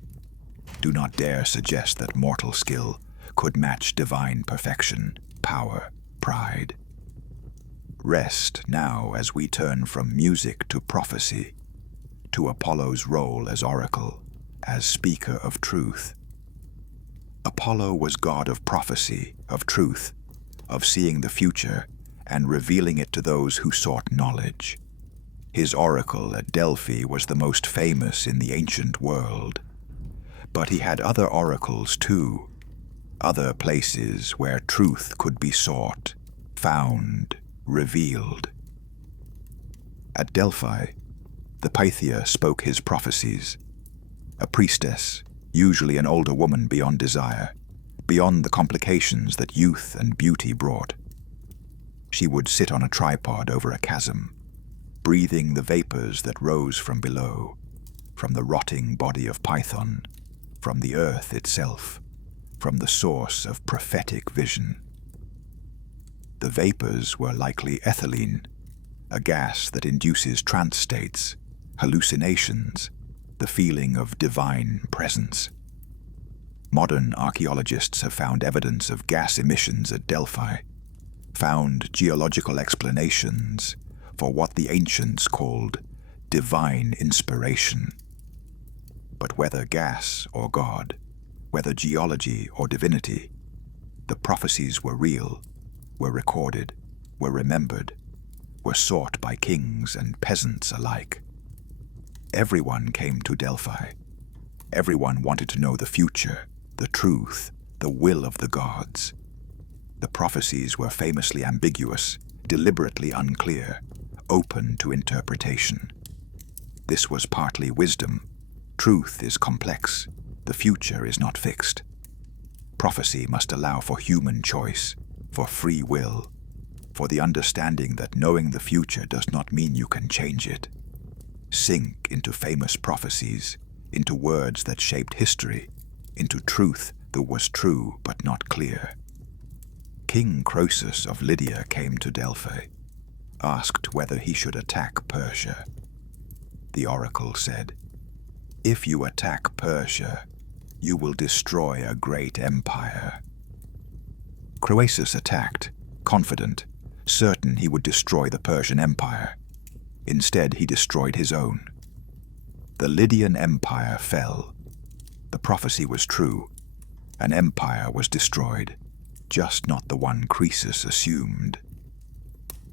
Do not dare suggest that mortal skill could match divine perfection, power, pride. Rest now as we turn from music to prophecy, to Apollo's role as oracle, as speaker of truth. Apollo was god of prophecy, of truth, of seeing the future and revealing it to those who sought knowledge. His oracle at Delphi was the most famous in the ancient world. But he had other oracles too, other places where truth could be sought, found, revealed. At Delphi, the Pythia spoke his prophecies. A priestess, usually an older woman beyond desire, beyond the complications that youth and beauty brought. She would sit on a tripod over a chasm, breathing the vapors that rose from below, from the rotting body of Python, from the earth itself, from the source of prophetic vision. The vapors were likely ethylene, a gas that induces trance states, hallucinations, the feeling of divine presence. Modern archaeologists have found evidence of gas emissions at Delphi, found geological explanations for what the ancients called divine inspiration. But whether gas or God, whether geology or divinity, the prophecies were real, were recorded, were remembered, were sought by kings and peasants alike. Everyone came to Delphi. Everyone wanted to know the future, the truth, the will of the gods. The prophecies were famously ambiguous, deliberately unclear, open to interpretation. This was partly wisdom. Truth is complex. The future is not fixed. Prophecy must allow for human choice, for free will, for the understanding that knowing the future does not mean you can change it. Sink into famous prophecies, into words that shaped history, into truth that was true but not clear. King Croesus of Lydia came to Delphi, asked whether he should attack Persia. The oracle said, "If you attack Persia, you will destroy a great empire." Croesus attacked, confident, certain he would destroy the Persian Empire. Instead, he destroyed his own. The Lydian Empire fell. The prophecy was true. An empire was destroyed, just not the one Croesus assumed.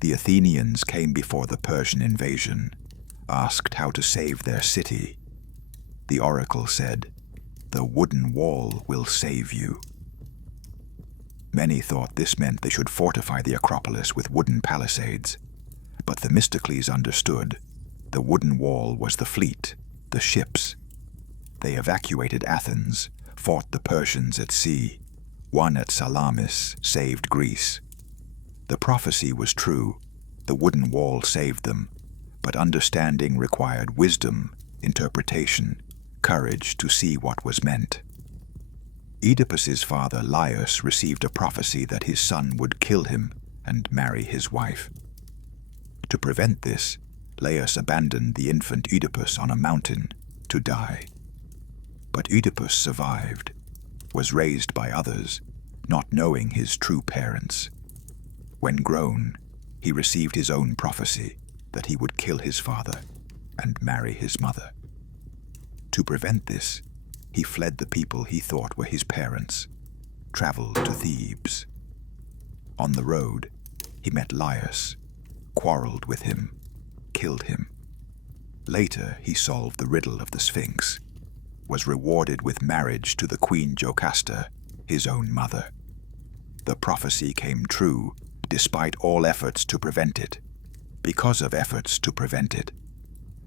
The Athenians came before the Persian invasion, asked how to save their city. The oracle said, "The wooden wall will save you." Many thought this meant they should fortify the Acropolis with wooden palisades, but Themistocles understood the wooden wall was the fleet, the ships. They evacuated Athens, fought the Persians at sea, won at Salamis, saved Greece. The prophecy was true, the wooden wall saved them, but understanding required wisdom, interpretation, courage to see what was meant. Oedipus's father Laius received a prophecy that his son would kill him and marry his wife. To prevent this, Laius abandoned the infant Oedipus on a mountain to die. But Oedipus survived, was raised by others, not knowing his true parents. When grown, he received his own prophecy that he would kill his father and marry his mother. To prevent this, he fled the people he thought were his parents, traveled to Thebes. On the road, he met Laius, quarreled with him, killed him. Later, he solved the riddle of the Sphinx, was rewarded with marriage to the Queen Jocasta, his own mother. The prophecy came true, despite all efforts to prevent it. Because of efforts to prevent it,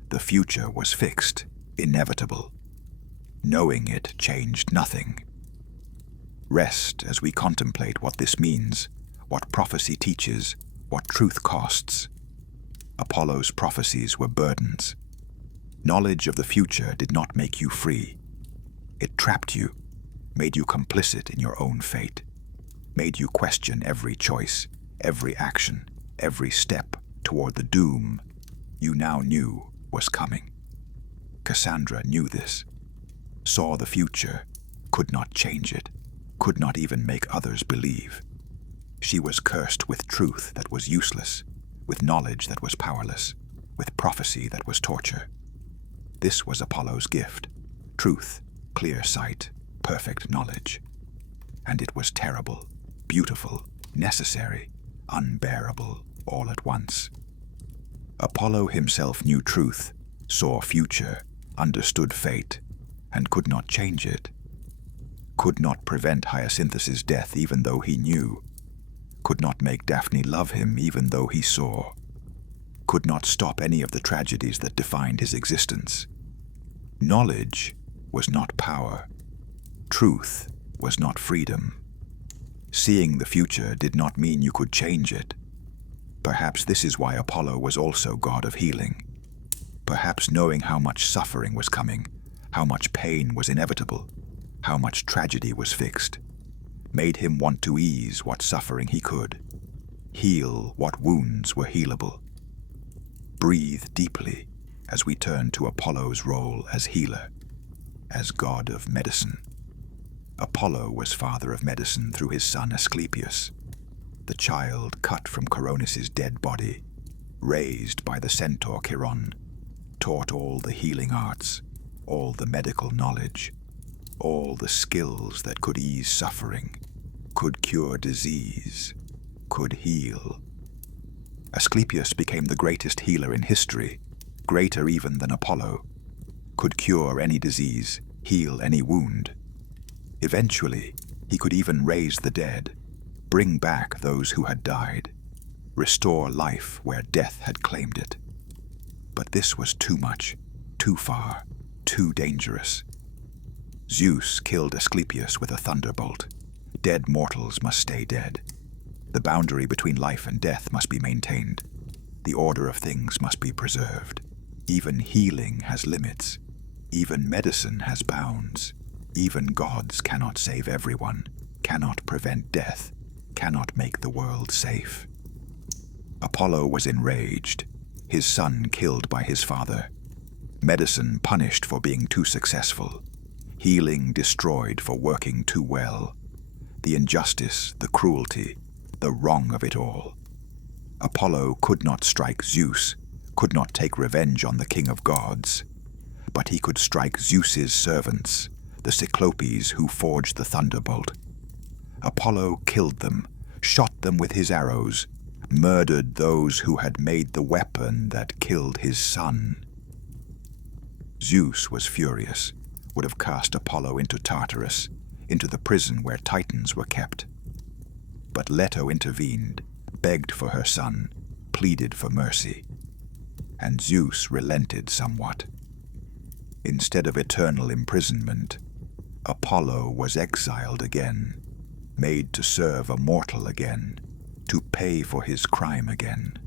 the future was fixed, inevitable. Knowing it changed nothing. Rest as we contemplate what this means, what prophecy teaches, what truth costs. Apollo's prophecies were burdens. Knowledge of the future did not make you free. It trapped you, made you complicit in your own fate, made you question every choice, every action, every step toward the doom you now knew was coming. Cassandra knew this, saw the future, could not change it, could not even make others believe. She was cursed with truth that was useless, with knowledge that was powerless, with prophecy that was torture. This was Apollo's gift: truth, clear sight, perfect knowledge. And it was terrible, beautiful, necessary, unbearable, all at once. Apollo himself knew truth, saw future, understood fate, and could not change it. Could not prevent Hyacinthus's death even though he knew. Could not make Daphne love him even though he saw. Could not stop any of the tragedies that defined his existence. Knowledge was not power. Truth was not freedom. Seeing the future did not mean you could change it. Perhaps this is why Apollo was also god of healing. Perhaps knowing how much suffering was coming, how much pain was inevitable, how much tragedy was fixed, made him want to ease what suffering he could, heal what wounds were healable. Breathe deeply as we turn to Apollo's role as healer, as god of medicine. Apollo was father of medicine through his son Asclepius, the child cut from Coronis's dead body, raised by the centaur Chiron, taught all the healing arts, all the medical knowledge, all the skills that could ease suffering, could cure disease, could heal. Asclepius became the greatest healer in history, greater even than Apollo, could cure any disease, heal any wound. Eventually, he could even raise the dead, bring back those who had died, restore life where death had claimed it. But this was too much, too far, too dangerous. Zeus killed Asclepius with a thunderbolt. Dead mortals must stay dead. The boundary between life and death must be maintained. The order of things must be preserved. Even healing has limits. Even medicine has bounds. Even gods cannot save everyone, cannot prevent death, cannot make the world safe. Apollo was enraged, his son killed by his father, medicine punished for being too successful, healing destroyed for working too well, the injustice, the cruelty, the wrong of it all. Apollo could not strike Zeus, could not take revenge on the king of gods, but he could strike Zeus's servants, the Cyclopes who forged the thunderbolt. Apollo killed them, shot them with his arrows, murdered those who had made the weapon that killed his son. Zeus was furious, would have cast Apollo into Tartarus, into the prison where Titans were kept. But Leto intervened, begged for her son, pleaded for mercy. And Zeus relented somewhat. Instead of eternal imprisonment, Apollo was exiled again, made to serve a mortal again, to pay for his crime again.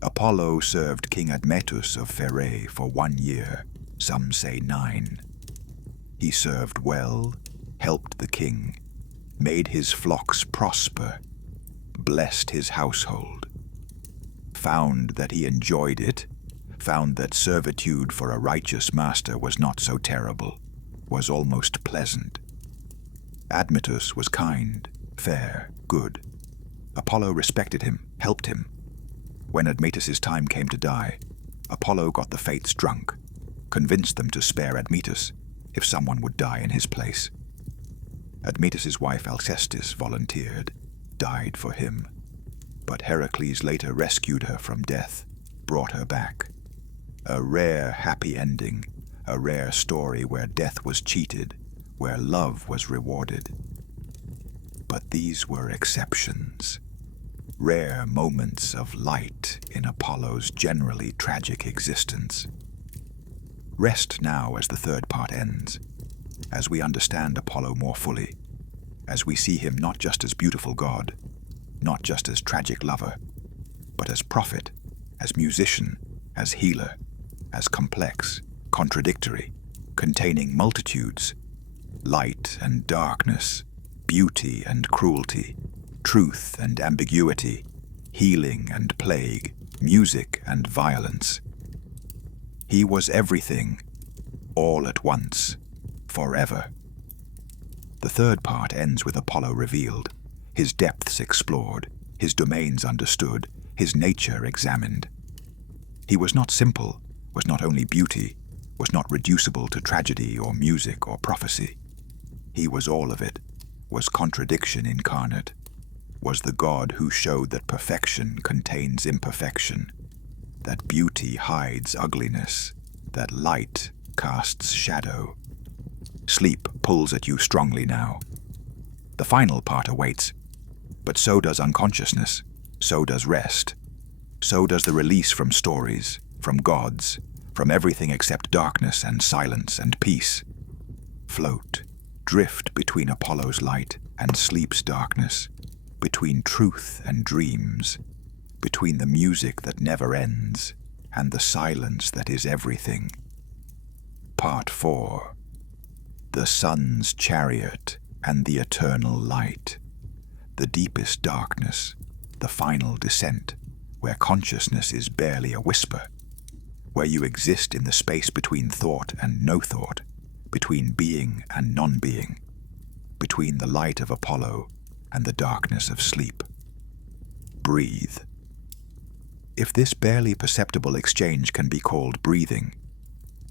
Apollo served King Admetus of Pherae for 1 year, some say 9. He served well, helped the king, made his flocks prosper, blessed his household, found that he enjoyed it, found that servitude for a righteous master was not so terrible, was almost pleasant. Admetus was kind, fair, good. Apollo respected him, helped him. When Admetus's time came to die, Apollo got the fates drunk, convinced them to spare Admetus if someone would die in his place. Admetus's wife Alcestis volunteered, died for him. But Heracles later rescued her from death, brought her back. A rare happy ending, a rare story where death was cheated, where love was rewarded. But these were exceptions, rare moments of light in Apollo's generally tragic existence. Rest now as the third part ends, as we understand Apollo more fully, as we see him not just as beautiful god, not just as tragic lover, but as prophet, as musician, as healer, as complex, contradictory, containing multitudes, light and darkness, beauty and cruelty, truth and ambiguity, healing and plague, music and violence. He was everything, all at once, forever. The third part ends with Apollo revealed, his depths explored, his domains understood, his nature examined. He was not simple, was not only beauty, was not reducible to tragedy or music or prophecy. He was all of it, was contradiction incarnate, was the God who showed that perfection contains imperfection, that beauty hides ugliness, that light casts shadow. Sleep pulls at you strongly now. The final part awaits, but so does unconsciousness, so does rest, so does the release from stories, from gods, from everything except darkness and silence and peace. Float, drift between Apollo's light and sleep's darkness, between truth and dreams, between the music that never ends and the silence that is everything. Part 4. The sun's chariot and the eternal light, the deepest darkness, the final descent, where consciousness is barely a whisper, where you exist in the space between thought and no thought, between being and non-being, between the light of Apollo and the darkness of sleep. Breathe. If this barely perceptible exchange can be called breathing,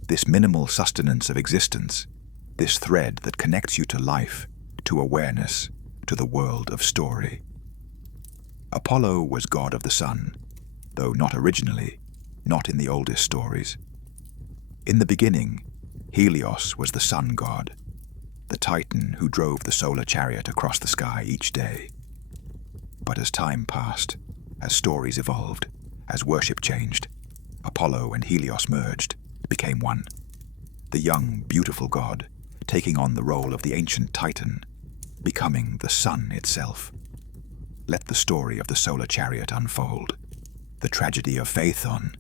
this minimal sustenance of existence, this thread that connects you to life, to awareness, to the world of story. Apollo was god of the sun, though not originally, not in the oldest stories. In the beginning, Helios was the sun god, the titan who drove the solar chariot across the sky each day. But as time passed, as stories evolved, as worship changed, Apollo and Helios merged, became one. The young, beautiful god, taking on the role of the ancient titan, becoming the sun itself. Let the story of the solar chariot unfold. The tragedy of Phaethon,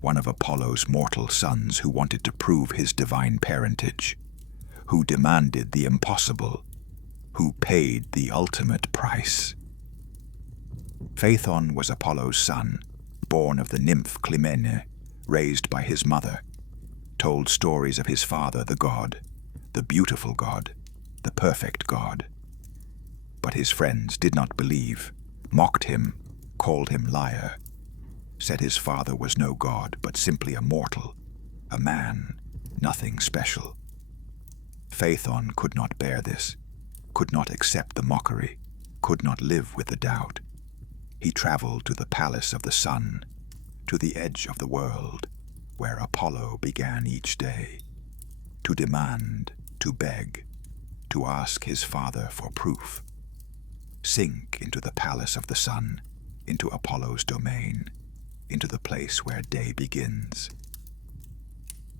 one of Apollo's mortal sons who wanted to prove his divine parentage, who demanded the impossible, who paid the ultimate price. Phaethon was Apollo's son, born of the nymph Clymene, raised by his mother, told stories of his father, the god, the beautiful god, the perfect god. But his friends did not believe, mocked him, called him liar, said his father was no god but simply a mortal, a man, nothing special. Phaethon could not bear this, could not accept the mockery, could not live with the doubt. He traveled to the palace of the sun, to the edge of the world, where Apollo began each day, to demand, to beg, to ask his father for proof. Sink into the palace of the sun, into Apollo's domain, into the place where day begins.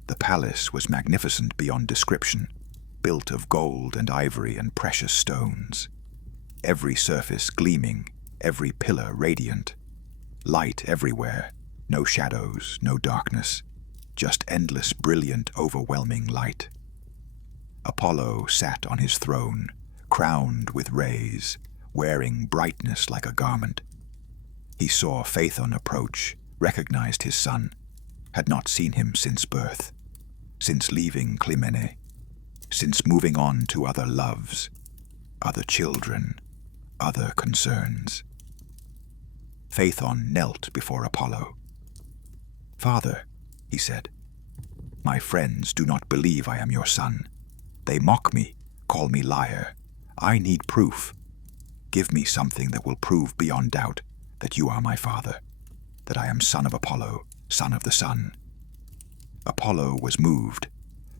The palace was magnificent beyond description, built of gold and ivory and precious stones, every surface gleaming, every pillar radiant, light everywhere, no shadows, no darkness, just endless, brilliant, overwhelming light. Apollo sat on his throne, crowned with rays, wearing brightness like a garment. He saw Phaethon approach, recognized his son, had not seen him since birth, since leaving Clymene, since moving on to other loves, other children, other concerns. Phaethon knelt before Apollo. "Father," he said, "my friends do not believe I am your son. They mock me, call me liar. I need proof. Give me something that will prove beyond doubt that you are my father, that I am son of Apollo, son of the sun." Apollo was moved,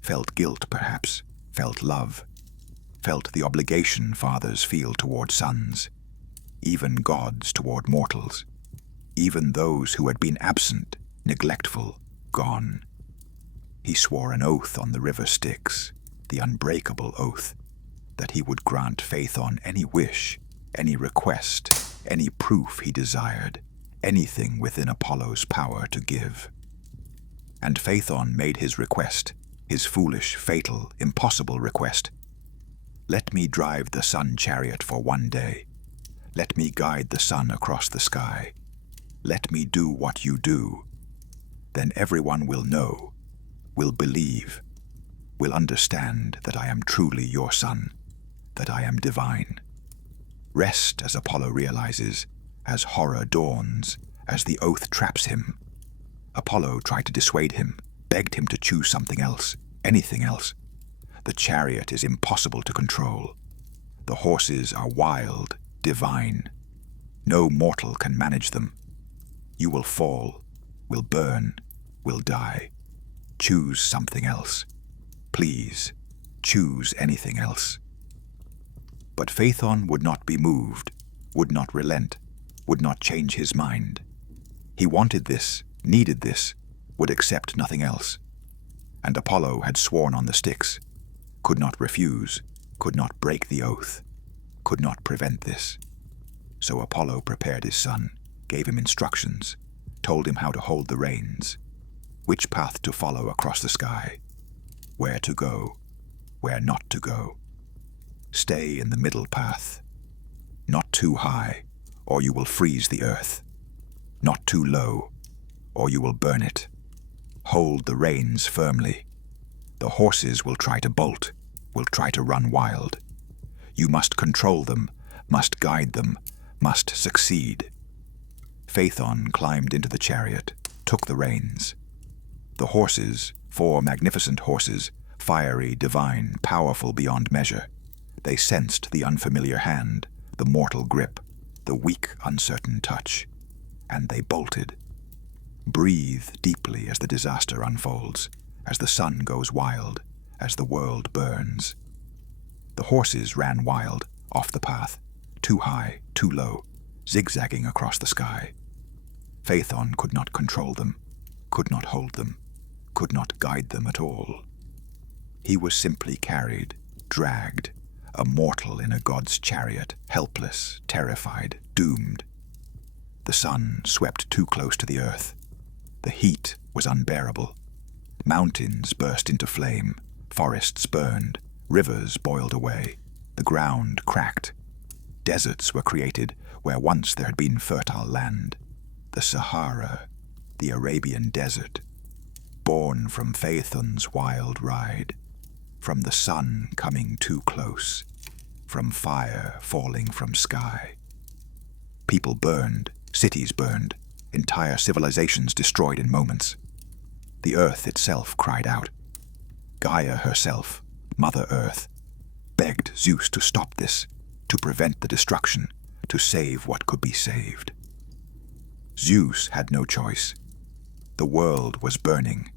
felt guilt perhaps, felt love, felt the obligation fathers feel toward sons, even gods toward mortals, even those who had been absent, neglectful, gone. He swore an oath on the river Styx, the unbreakable oath, that he would grant Phaethon any wish, any request, any proof he desired, anything within Apollo's power to give. And Phaethon made his request, his foolish, fatal, impossible request. "Let me drive the sun chariot for one day. Let me guide the sun across the sky. Let me do what you do. Then everyone will know, will believe, will understand that I am truly your son, that I am divine. Rest as Apollo realizes, as horror dawns, as the oath traps him. Apollo tried to dissuade him, begged him to choose something else, anything else. The chariot is impossible to control. The horses are wild, divine. No mortal can manage them. You will fall, will burn, will die. Choose something else. Please, choose anything else. But Phaethon would not be moved, would not relent, would not change his mind. He wanted this, needed this, would accept nothing else. And Apollo had sworn on the Styx, could not refuse, could not break the oath, could not prevent this. So Apollo prepared his son, gave him instructions, told him how to hold the reins, which path to follow across the sky, where to go, where not to go. Stay in the middle path. Not too high, or you will freeze the earth. Not too low, or you will burn it. Hold the reins firmly. The horses will try to bolt, will try to run wild. You must control them, must guide them, must succeed. Phaethon climbed into the chariot, took the reins. The horses, 4 magnificent horses, fiery, divine, powerful beyond measure. They sensed the unfamiliar hand, the mortal grip, the weak, uncertain touch, and they bolted. Breathe deeply as the disaster unfolds, as the sun goes wild, as the world burns. The horses ran wild, off the path, too high, too low, zigzagging across the sky. Phaethon could not control them, could not hold them, could not guide them at all. He was simply carried, dragged, a mortal in a god's chariot, helpless, terrified, doomed. The sun swept too close to the earth. The heat was unbearable. Mountains burst into flame, forests burned, rivers boiled away, the ground cracked. Deserts were created where once there had been fertile land. The Sahara, the Arabian desert, born from Phaethon's wild ride, from the sun coming too close, from fire falling from sky. People burned, cities burned, entire civilizations destroyed in moments. The earth itself cried out. Gaia herself, Mother Earth, begged Zeus to stop this, to prevent the destruction, to save what could be saved. Zeus had no choice. The world was burning.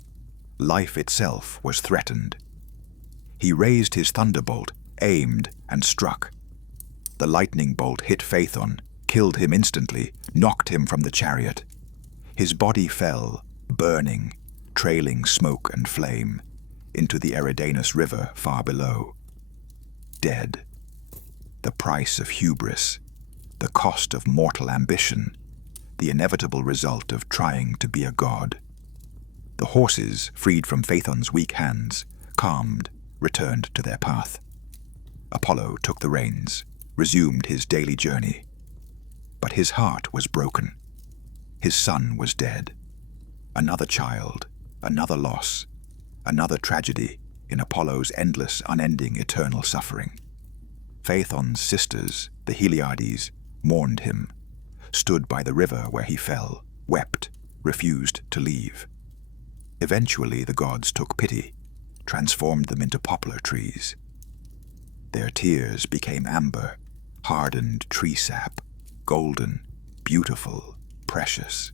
Life itself was threatened. He raised his thunderbolt, aimed, and struck. The lightning bolt hit Phaethon, killed him instantly, knocked him from the chariot. His body fell, burning, trailing smoke and flame, into the Eridanus River far below. Dead. The price of hubris, the cost of mortal ambition, the inevitable result of trying to be a god. The horses, freed from Phaethon's weak hands, calmed, returned to their path. Apollo took the reins, resumed his daily journey. But his heart was broken. His son was dead. Another child, another loss, another tragedy in Apollo's endless, unending, eternal suffering. Phaethon's sisters, the Heliades, mourned him, stood by the river where he fell, wept, refused to leave. Eventually the gods took pity, transformed them into poplar trees. Their tears became amber, hardened tree sap, golden, beautiful, precious.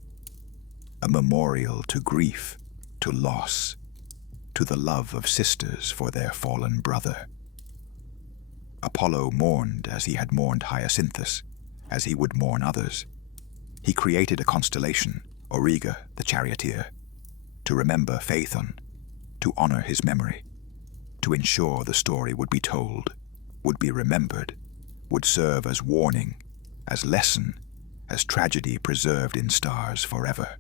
A memorial to grief, to loss, to the love of sisters for their fallen brother. Apollo mourned as he had mourned Hyacinthus, as he would mourn others. He created a constellation, Auriga, the charioteer, to remember Phaethon, to honor his memory, to ensure the story would be told, would be remembered, would serve as warning, as lesson, as tragedy preserved in stars forever.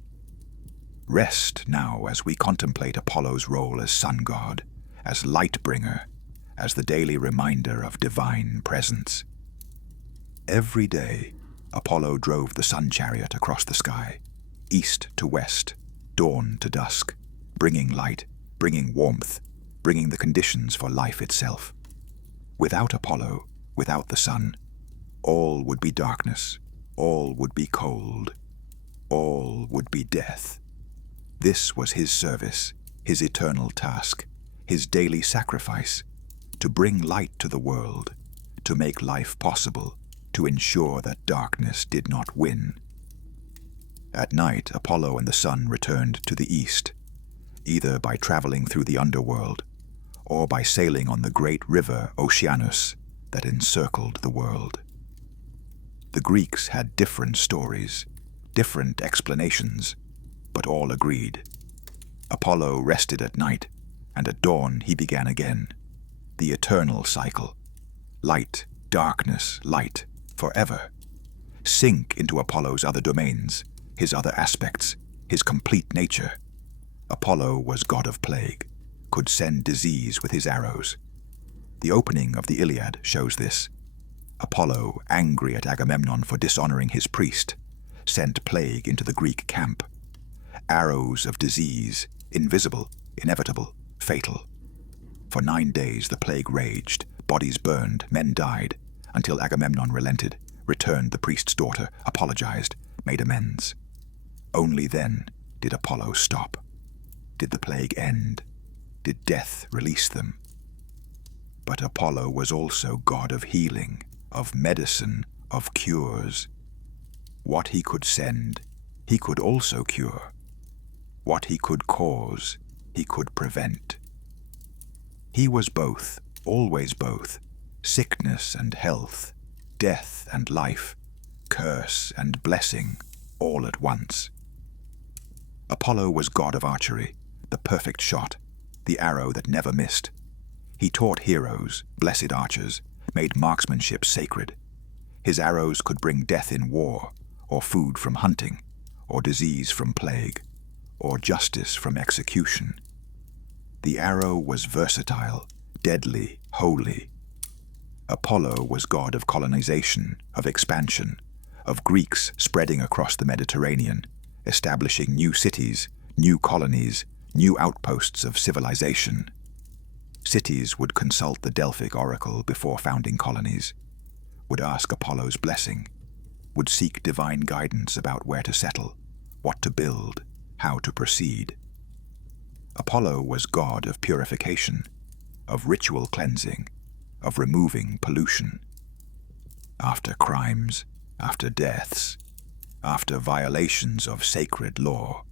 Rest now as we contemplate Apollo's role as sun god, as light bringer, as the daily reminder of divine presence. Every day, Apollo drove the sun chariot across the sky, east to west, dawn to dusk, bringing light, bringing warmth, bringing the conditions for life itself. Without Apollo, without the sun, all would be darkness, all would be cold, all would be death. This was his service, his eternal task, his daily sacrifice, to bring light to the world, to make life possible, to ensure that darkness did not win. At night, Apollo and the sun returned to the east, either by traveling through the underworld or by sailing on the great river Oceanus that encircled the world. The Greeks had different stories, different explanations, but all agreed. Apollo rested at night, and at dawn he began again. The eternal cycle. Light, darkness, light, forever. Sink into Apollo's other domains, his other aspects, his complete nature. Apollo was god of plague, could send disease with his arrows. The opening of the Iliad shows this. Apollo, angry at Agamemnon for dishonoring his priest, sent plague into the Greek camp. Arrows of disease, invisible, inevitable, fatal. For 9 days the plague raged, bodies burned, men died, until Agamemnon relented, returned the priest's daughter, apologized, made amends. Only then did Apollo stop. Did the plague end? Did death release them? But Apollo was also god of healing, of medicine, of cures. What he could send, he could also cure. What he could cause, he could prevent. He was both, always both, sickness and health, death and life, curse and blessing, all at once. Apollo was god of archery, the perfect shot, the arrow that never missed. He taught heroes, blessed archers, made marksmanship sacred. His arrows could bring death in war, or food from hunting, or disease from plague, or justice from execution. The arrow was versatile, deadly, holy. Apollo was god of colonization, of expansion, of Greeks spreading across the Mediterranean, establishing new cities, new colonies, new outposts of civilization. Cities would consult the Delphic oracle before founding colonies, would ask Apollo's blessing, would seek divine guidance about where to settle, what to build, how to proceed. Apollo was god of purification, of ritual cleansing, of removing pollution. After crimes, after deaths, after violations of sacred law,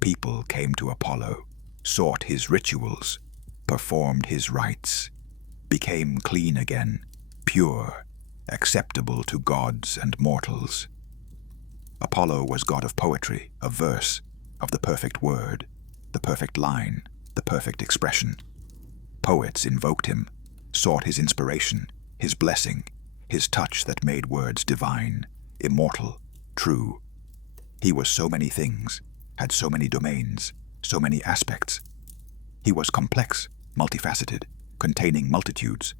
people came to Apollo, sought his rituals, performed his rites, became clean again, pure, acceptable to gods and mortals. Apollo was god of poetry, of verse, of the perfect word, the perfect line, the perfect expression. Poets invoked him, sought his inspiration, his blessing, his touch that made words divine, immortal, true. He was so many things, had so many domains, so many aspects. He was complex, multifaceted, containing multitudes.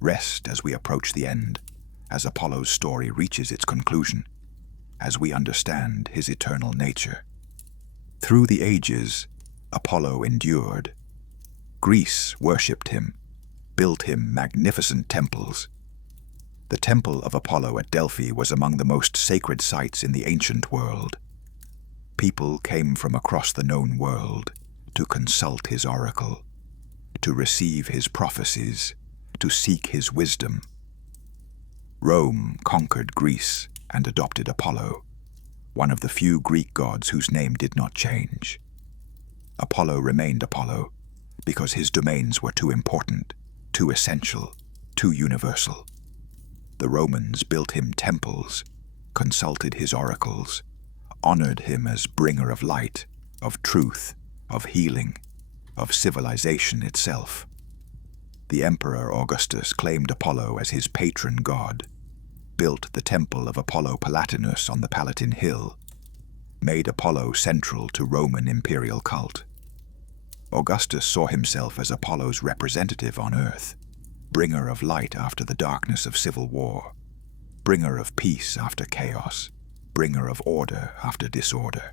Rest as we approach the end, as Apollo's story reaches its conclusion, as we understand his eternal nature. Through the ages, Apollo endured. Greece worshipped him, built him magnificent temples. The temple of Apollo at Delphi was among the most sacred sites in the ancient world. People came from across the known world to consult his oracle, to receive his prophecies, to seek his wisdom. Rome conquered Greece and adopted Apollo, one of the few Greek gods whose name did not change. Apollo remained Apollo because his domains were too important, too essential, too universal. The Romans built him temples, consulted his oracles, honored him as bringer of light, of truth, of healing, of civilization itself. The Emperor Augustus claimed Apollo as his patron god, built the temple of Apollo Palatinus on the Palatine Hill, made Apollo central to Roman imperial cult. Augustus saw himself as Apollo's representative on earth, bringer of light after the darkness of civil war, bringer of peace after chaos, bringer of order after disorder.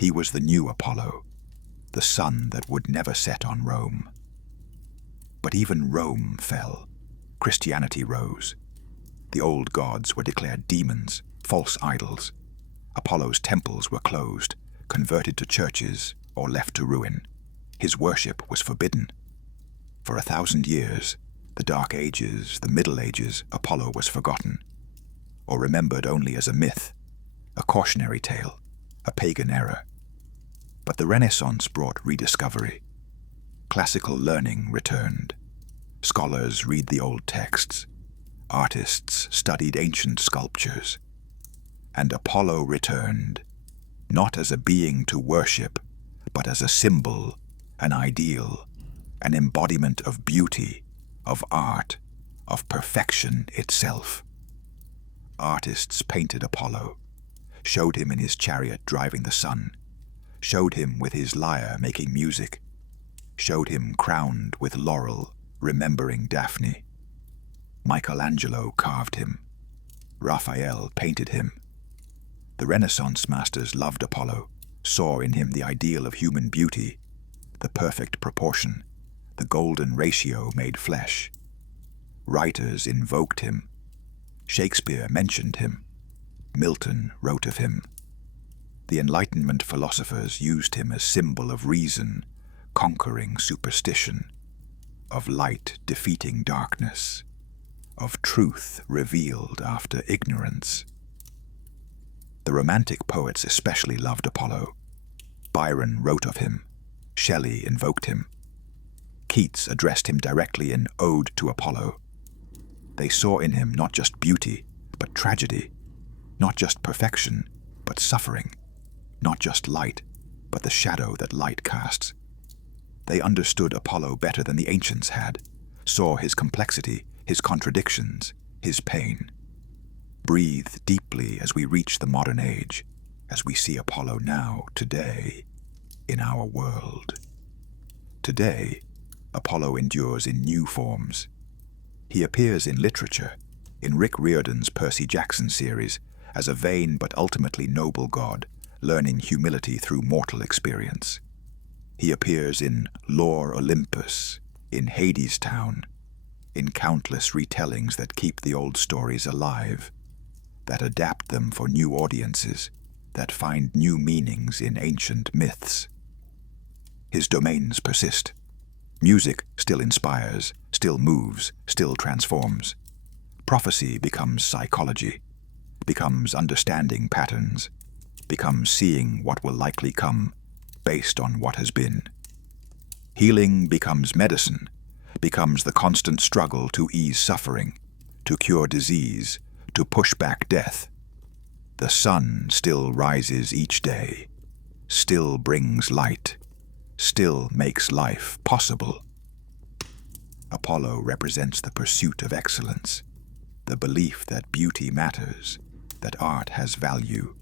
He was the new Apollo, the sun that would never set on Rome. But even Rome fell. Christianity rose. The old gods were declared demons, false idols. Apollo's temples were closed, converted to churches, or left to ruin. His worship was forbidden. For 1,000 years, the Dark Ages, the Middle Ages, Apollo was forgotten, or remembered only as a myth, a cautionary tale, a pagan error. But the Renaissance brought rediscovery. Classical learning returned. Scholars read the old texts. Artists studied ancient sculptures. And Apollo returned, not as a being to worship, but as a symbol, an ideal, an embodiment of beauty, of art, of perfection itself. Artists painted Apollo, showed him in his chariot driving the sun, showed him with his lyre making music, showed him crowned with laurel, remembering Daphne. Michelangelo carved him. Raphael painted him. The Renaissance masters loved Apollo, saw in him the ideal of human beauty, the perfect proportion, the golden ratio made flesh. Writers invoked him. Shakespeare mentioned him. Milton wrote of him. The Enlightenment philosophers used him as symbol of reason, conquering superstition, of light defeating darkness, of truth revealed after ignorance. The Romantic poets especially loved Apollo. Byron wrote of him. Shelley invoked him. Keats addressed him directly in Ode to Apollo. They saw in him not just beauty, but tragedy, not just perfection, but suffering, not just light, but the shadow that light casts. They understood Apollo better than the ancients had, saw his complexity, his contradictions, his pain. Breathe deeply as we reach the modern age, as we see Apollo now, today, in our world. Today, Apollo endures in new forms. He appears in literature, in Rick Riordan's Percy Jackson series, as a vain but ultimately noble god, learning humility through mortal experience. He appears in Lore Olympus, in Hades Town, in countless retellings that keep the old stories alive, that adapt them for new audiences, that find new meanings in ancient myths. His domains persist. Music still inspires, still moves, still transforms. Prophecy becomes psychology, becomes understanding patterns, becomes seeing what will likely come based on what has been. Healing becomes medicine, becomes the constant struggle to ease suffering, to cure disease, to push back death. The sun still rises each day, still brings light, still makes life possible. Apollo represents the pursuit of excellence, the belief that beauty matters, that art has value,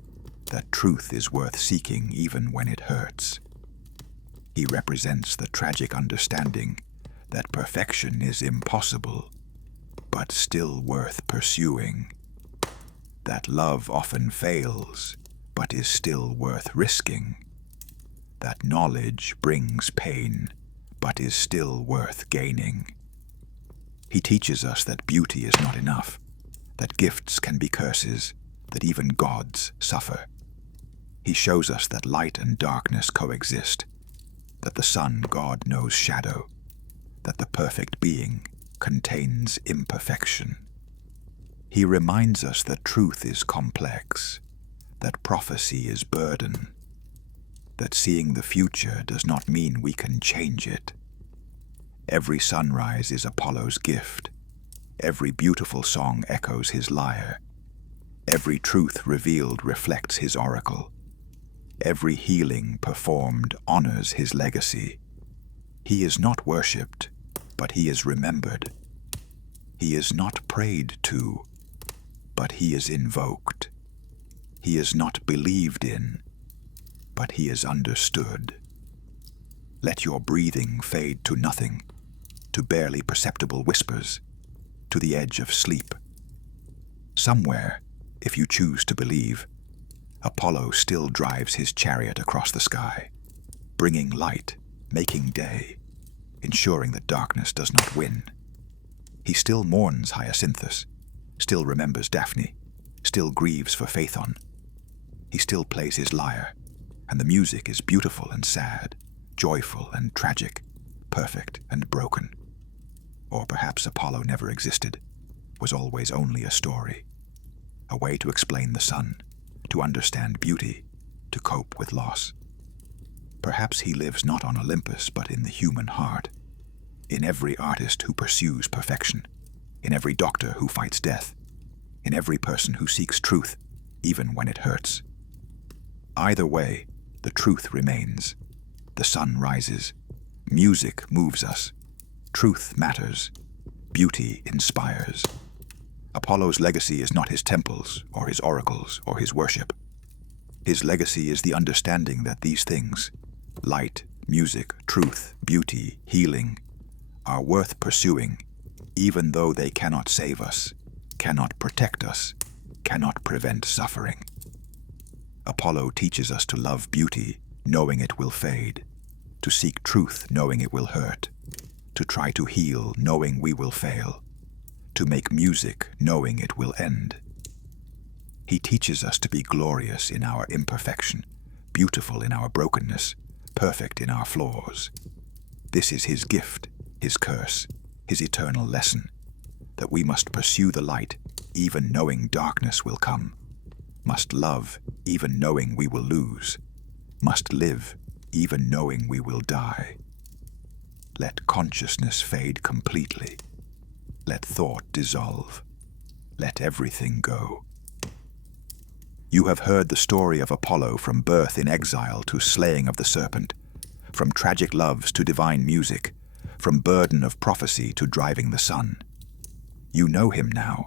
that truth is worth seeking even when it hurts. He represents the tragic understanding that perfection is impossible, but still worth pursuing, that love often fails, but is still worth risking, that knowledge brings pain, but is still worth gaining. He teaches us that beauty is not enough, that gifts can be curses, that even gods suffer. He shows us that light and darkness coexist, that the sun god knows shadow, that the perfect being contains imperfection. He reminds us that truth is complex, that prophecy is burden, that seeing the future does not mean we can change it. Every sunrise is Apollo's gift. Every beautiful song echoes his lyre. Every truth revealed reflects his oracle. Every healing performed honors his legacy. He is not worshipped, but he is remembered. He is not prayed to, but he is invoked. He is not believed in, but he is understood. Let your breathing fade to nothing, to barely perceptible whispers, to the edge of sleep. Somewhere, if you choose to believe, Apollo still drives his chariot across the sky, bringing light, making day, ensuring that darkness does not win. He still mourns Hyacinthus, still remembers Daphne, still grieves for Phaethon. He still plays his lyre, and the music is beautiful and sad, joyful and tragic, perfect and broken. Or perhaps Apollo never existed, was always only a story, a way to explain the sun, to understand beauty, to cope with loss. Perhaps he lives not on Olympus, but in the human heart, in every artist who pursues perfection, in every doctor who fights death, in every person who seeks truth, even when it hurts. Either way, the truth remains. The sun rises. Music moves us. Truth matters. Beauty inspires. Apollo's legacy is not his temples, or his oracles, or his worship. His legacy is the understanding that these things, light, music, truth, beauty, healing, are worth pursuing, even though they cannot save us, cannot protect us, cannot prevent suffering. Apollo teaches us to love beauty, knowing it will fade, to seek truth, knowing it will hurt, to try to heal, knowing we will fail, to make music, knowing it will end. He teaches us to be glorious in our imperfection, beautiful in our brokenness, perfect in our flaws. This is his gift, his curse, his eternal lesson, that we must pursue the light, even knowing darkness will come, must love, even knowing we will lose, must live, even knowing we will die. Let consciousness fade completely. Let thought dissolve. Let everything go. You have heard the story of Apollo from birth in exile to slaying of the serpent, from tragic loves to divine music, from burden of prophecy to driving the sun. You know him now,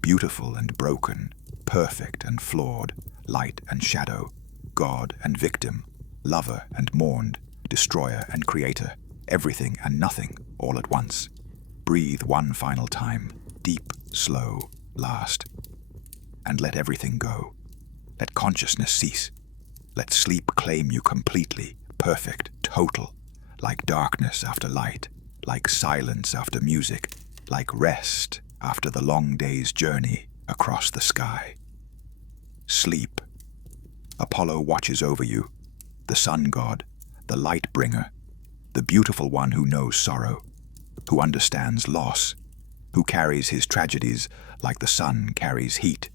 beautiful and broken, perfect and flawed, light and shadow, God and victim, lover and mourned, destroyer and creator, everything and nothing all at once. Breathe one final time, deep, slow, last, and let everything go. Let consciousness cease. Let sleep claim you completely, perfect, total, like darkness after light, like silence after music, like rest after the long day's journey across the sky. Sleep. Apollo watches over you, the sun god, the light bringer, the beautiful one who knows sorrow, who understands loss, who carries his tragedies like the sun carries heat,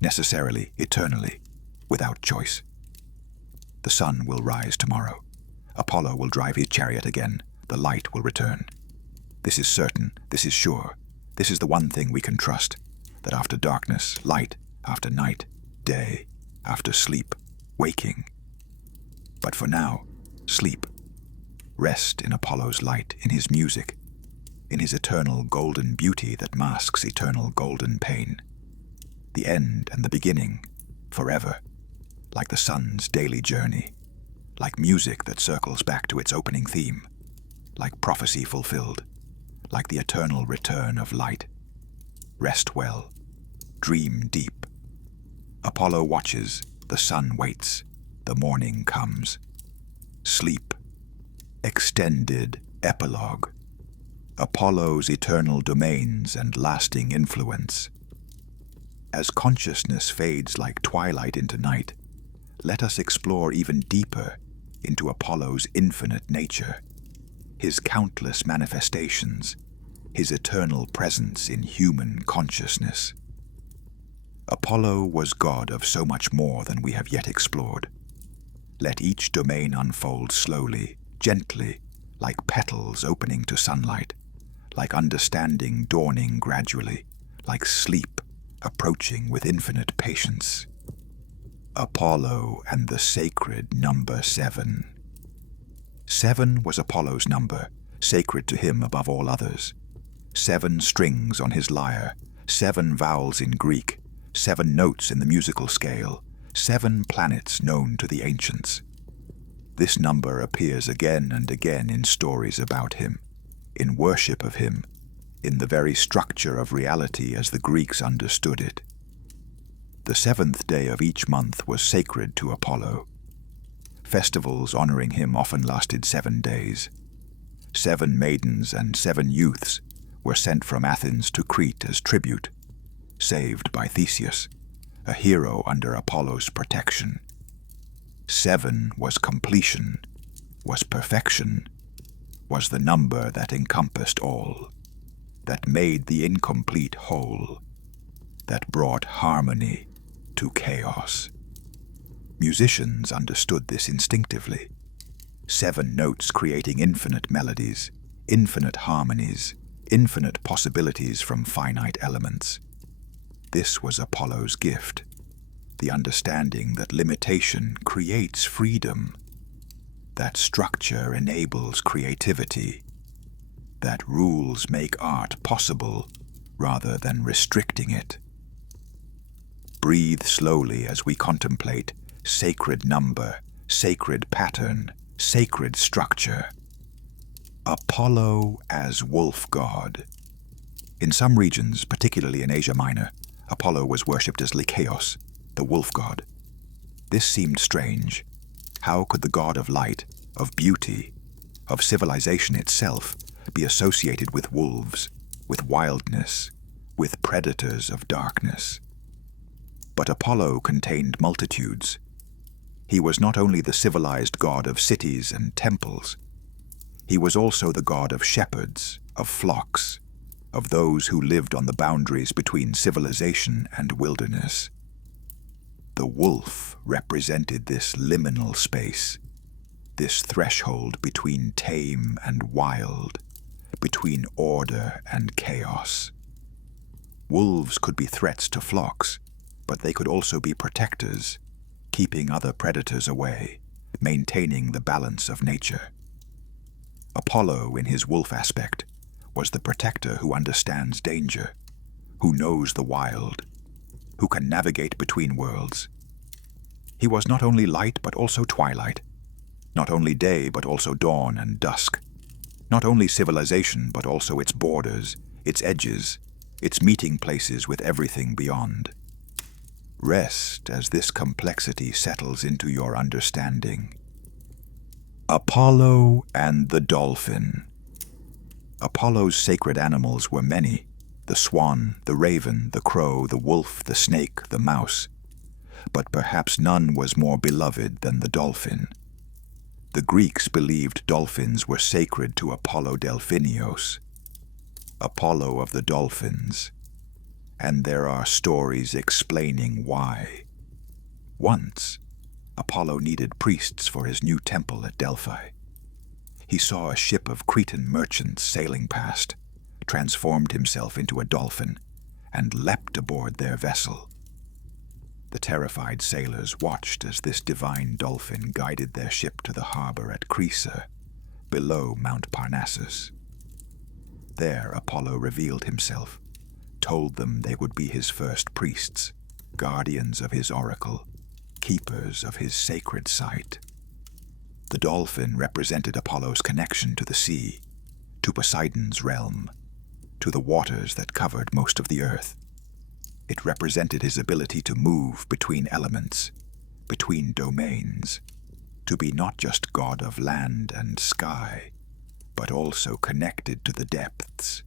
necessarily, eternally, without choice. The sun will rise tomorrow. Apollo will drive his chariot again. The light will return. This is certain, this is sure. This is the one thing we can trust, that after darkness, light, after night, day, after sleep, waking. But for now, sleep. Rest in Apollo's light, in his music, in his eternal golden beauty that masks eternal golden pain. The end and the beginning, forever, like the sun's daily journey, like music that circles back to its opening theme, like prophecy fulfilled, like the eternal return of light. Rest well, dream deep. Apollo watches, the sun waits, the morning comes. Sleep. Extended epilogue. Apollo's eternal domains and lasting influence. As consciousness fades like twilight into night, let us explore even deeper into Apollo's infinite nature, his countless manifestations, his eternal presence in human consciousness. Apollo was God of so much more than we have yet explored. Let each domain unfold slowly, gently, like petals opening to sunlight, like understanding dawning gradually, like sleep approaching with infinite patience. Apollo and the sacred number 7. 7 was Apollo's number, sacred to him above all others. 7 strings on his lyre, 7 vowels in Greek, 7 notes in the musical scale, 7 planets known to the ancients. This number appears again and again in stories about him, in worship of him, in the very structure of reality as the Greeks understood it. The seventh day of each month was sacred to Apollo. Festivals honoring him often lasted 7 days. 7 maidens and 7 youths were sent from Athens to Crete as tribute, saved by Theseus, a hero under Apollo's protection. 7 was completion, was perfection, was the number that encompassed all, that made the incomplete whole, that brought harmony to chaos. Musicians understood this instinctively. 7 notes creating infinite melodies, infinite harmonies, infinite possibilities from finite elements. This was Apollo's gift, the understanding that limitation creates freedom, that structure enables creativity, that rules make art possible rather than restricting it. Breathe slowly as we contemplate sacred number, sacred pattern, sacred structure. Apollo as wolf god. In some regions, particularly in Asia Minor, Apollo was worshipped as Lycaos, the wolf god. This seemed strange. How could the god of light, of beauty, of civilization itself, be associated with wolves, with wildness, with predators of darkness? But Apollo contained multitudes. He was not only the civilized god of cities and temples, he was also the god of shepherds, of flocks, of those who lived on the boundaries between civilization and wilderness. The wolf represented this liminal space, this threshold between tame and wild, between order and chaos. Wolves could be threats to flocks, but they could also be protectors, keeping other predators away, maintaining the balance of nature. Apollo, in his wolf aspect, was the protector who understands danger, who knows the wild, who can navigate between worlds. He was not only light but also twilight, not only day but also dawn and dusk, not only civilization but also its borders, its edges, its meeting places with everything beyond. Rest as this complexity settles into your understanding. Apollo and the dolphin. Apollo's sacred animals were many: the swan, the raven, the crow, the wolf, the snake, the mouse. But perhaps none was more beloved than the dolphin. The Greeks believed dolphins were sacred to Apollo Delphinios, Apollo of the dolphins, and there are stories explaining why. Once, Apollo needed priests for his new temple at Delphi. He saw a ship of Cretan merchants sailing past, transformed himself into a dolphin, and leapt aboard their vessel. The terrified sailors watched as this divine dolphin guided their ship to the harbor at Crisa, below Mount Parnassus. There Apollo revealed himself, told them they would be his first priests, guardians of his oracle, keepers of his sacred site. The dolphin represented Apollo's connection to the sea, to Poseidon's realm, to the waters that covered most of the earth. It represented his ability to move between elements, between domains, to be not just god of land and sky, but also connected to the depths,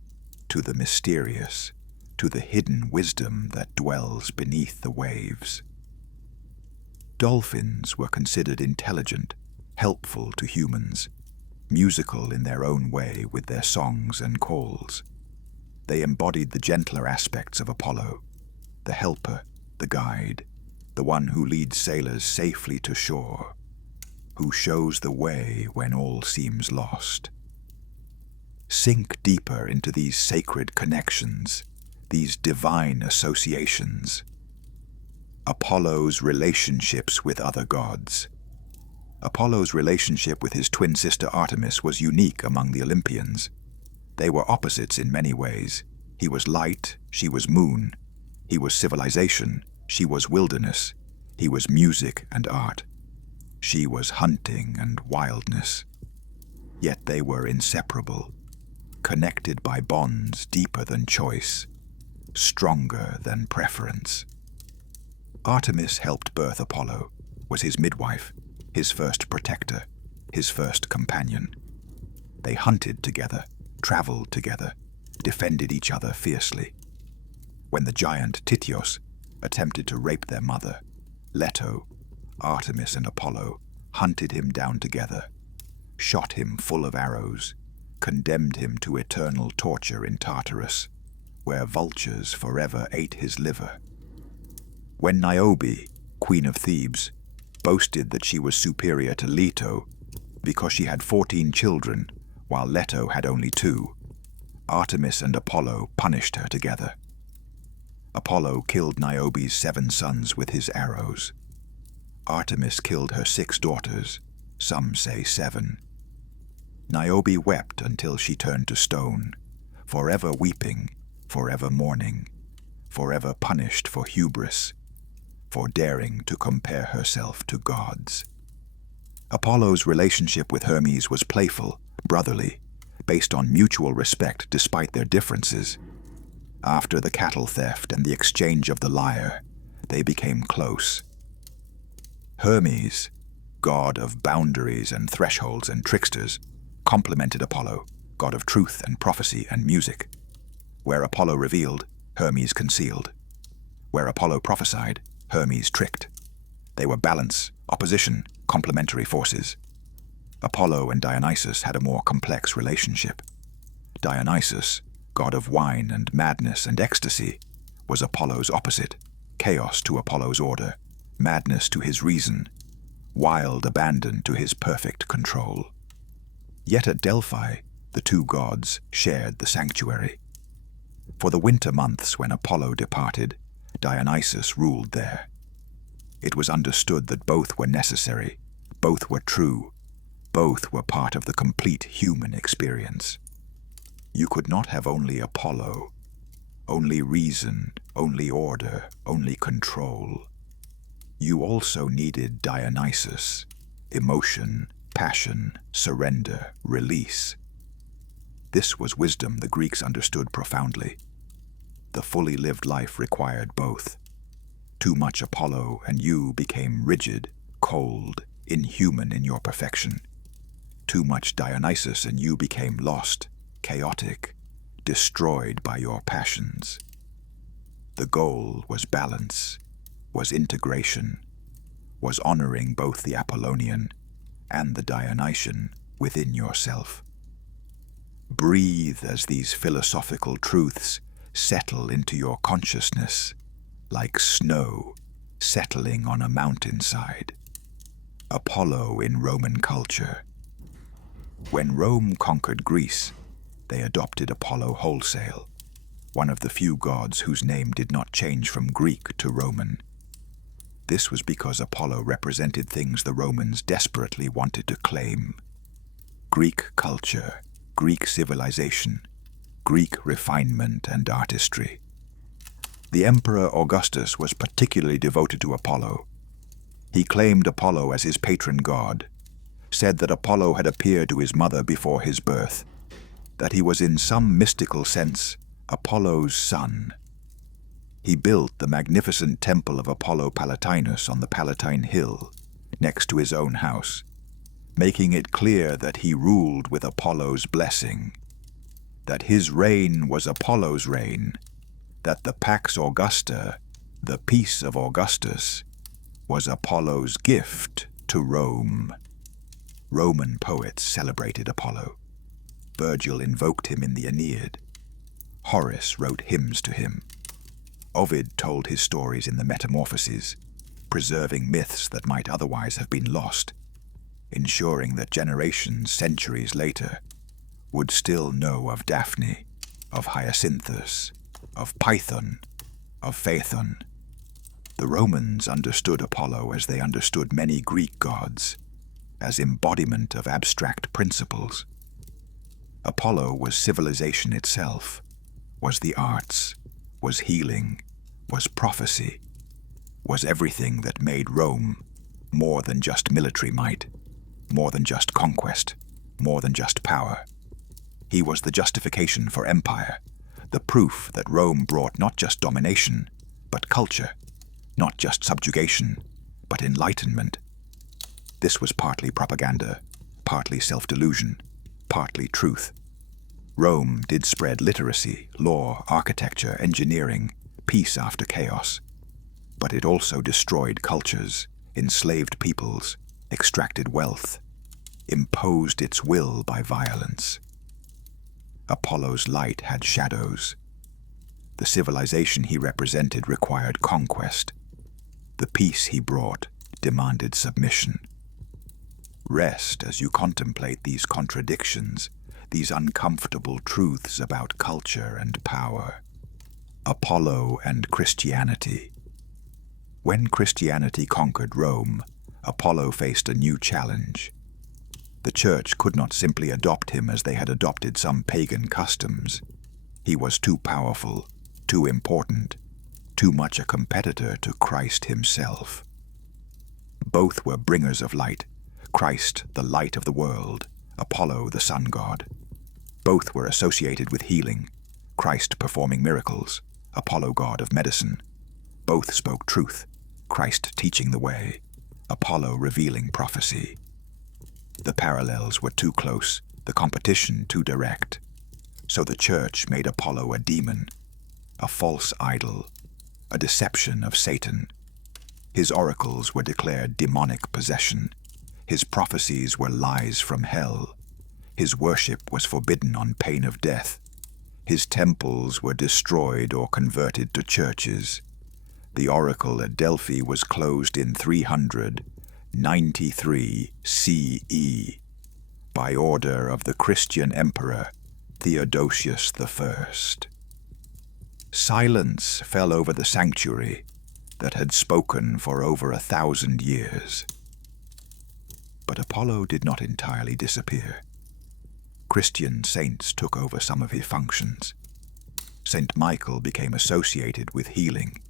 to the mysterious, to the hidden wisdom that dwells beneath the waves. Dolphins were considered intelligent, helpful to humans, musical in their own way with their songs and calls. They embodied the gentler aspects of Apollo, the helper, the guide, the one who leads sailors safely to shore, who shows the way when all seems lost. Sink deeper into these sacred connections, these divine associations. Apollo's relationships with other gods. Apollo's relationship with his twin sister Artemis was unique among the Olympians. They were opposites in many ways. He was light, she was moon. He was civilization, she was wilderness. He was music and art. She was hunting and wildness. Yet they were inseparable, connected by bonds deeper than choice, stronger than preference. Artemis helped birth Apollo, was his midwife, his first protector, his first companion. They hunted together, traveled together, defended each other fiercely. When the giant Tityos attempted to rape their mother, Leto, Artemis and Apollo hunted him down together, shot him full of arrows, condemned him to eternal torture in Tartarus, where vultures forever ate his liver. When Niobe, queen of Thebes, boasted that she was superior to Leto because she had 14 children while Leto had only 2, Artemis and Apollo punished her together. Apollo killed Niobe's 7 sons with his arrows. Artemis killed her 6 daughters, some say 7. Niobe wept until she turned to stone, forever weeping, forever mourning, forever punished for hubris, for daring to compare herself to gods. Apollo's relationship with Hermes was playful, brotherly, based on mutual respect despite their differences. After the cattle theft and the exchange of the lyre, they became close. Hermes, god of boundaries and thresholds and tricksters, complemented Apollo, god of truth and prophecy and music. Where Apollo revealed, Hermes concealed. Where Apollo prophesied, Hermes tricked. They were balance, opposition, complementary forces. Apollo and Dionysus had a more complex relationship. Dionysus, god of wine and madness and ecstasy, was Apollo's opposite, chaos to Apollo's order, madness to his reason, wild abandon to his perfect control. Yet at Delphi, the 2 gods shared the sanctuary. For the winter months when Apollo departed, Dionysus ruled there. It was understood that both were necessary, both were true, both were part of the complete human experience. You could not have only Apollo, only reason, only order, only control. You also needed Dionysus, emotion, passion, surrender, release. This was wisdom the Greeks understood profoundly. The fully lived life required both. Too much Apollo and you became rigid, cold, inhuman in your perfection. Too much Dionysus and you became lost, chaotic, destroyed by your passions. The goal was balance, was integration, was honoring both the Apollonian and the Dionysian within yourself. Breathe as these philosophical truths settle into your consciousness, like snow settling on a mountainside. Apollo in Roman culture. When Rome conquered Greece, they adopted Apollo wholesale, one of the few gods whose name did not change from Greek to Roman. This was because Apollo represented things the Romans desperately wanted to claim: Greek culture, Greek civilization, Greek refinement and artistry. The Emperor Augustus was particularly devoted to Apollo. He claimed Apollo as his patron god, said that Apollo had appeared to his mother before his birth, that he was in some mystical sense Apollo's son. He built the magnificent temple of Apollo Palatinus on the Palatine Hill, next to his own house, making it clear that he ruled with Apollo's blessing, that his reign was Apollo's reign, that the Pax Augusta, the peace of Augustus, was Apollo's gift to Rome. Roman poets celebrated Apollo. Virgil invoked him in the Aeneid. Horace wrote hymns to him. Ovid told his stories in the Metamorphoses, preserving myths that might otherwise have been lost, ensuring that generations, centuries later, would still know of Daphne, of Hyacinthus, of Python, of Phaethon. The Romans understood Apollo as they understood many Greek gods, as embodiment of abstract principles. Apollo was civilization itself, was the arts, was healing, was prophecy, was everything that made Rome more than just military might, more than just conquest, more than just power. He was the justification for empire, the proof that Rome brought not just domination, but culture, not just subjugation, but enlightenment. This was partly propaganda, partly self-delusion, partly truth. Rome did spread literacy, law, architecture, engineering, peace after chaos. But it also destroyed cultures, enslaved peoples, extracted wealth, imposed its will by violence. Apollo's light had shadows. The civilization he represented required conquest. The peace he brought demanded submission. Rest as you contemplate these contradictions, these uncomfortable truths about culture and power. Apollo and Christianity. When Christianity conquered Rome, Apollo faced a new challenge. The church could not simply adopt him as they had adopted some pagan customs. He was too powerful, too important, too much a competitor to Christ himself. Both were bringers of light, Christ the light of the world, Apollo the sun god. Both were associated with healing, Christ performing miracles, Apollo god of medicine. Both spoke truth, Christ teaching the way, Apollo revealing prophecy. The parallels were too close, the competition too direct. So the church made Apollo a demon, a false idol, a deception of Satan. His oracles were declared demonic possession. His prophecies were lies from hell. His worship was forbidden on pain of death. His temples were destroyed or converted to churches. The oracle at Delphi was closed in 393 CE by order of the Christian emperor Theodosius I. Silence fell over the sanctuary that had spoken for over 1,000 years. But Apollo did not entirely disappear. Christian saints took over some of his functions. Saint Michael became associated with healing.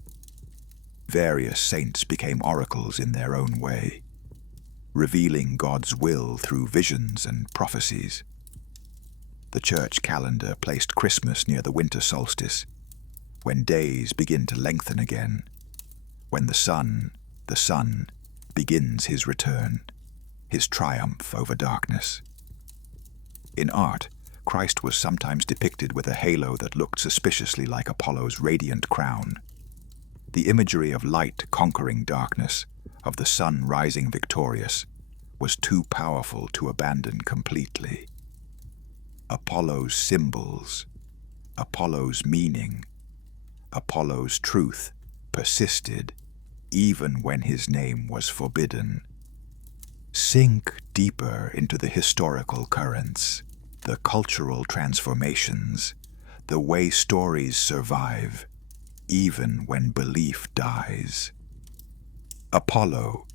Various saints became oracles in their own way, revealing God's will through visions and prophecies. The church calendar placed Christmas near the winter solstice, when days begin to lengthen again, when the sun, begins his return, his triumph over darkness. In art, Christ was sometimes depicted with a halo that looked suspiciously like Apollo's radiant crown. The imagery of light conquering darkness, of the sun rising victorious, was too powerful to abandon completely. Apollo's symbols, Apollo's meaning, Apollo's truth persisted even when his name was forbidden. Sink deeper into the historical currents, the cultural transformations, the way stories survive, even when belief dies. Apollo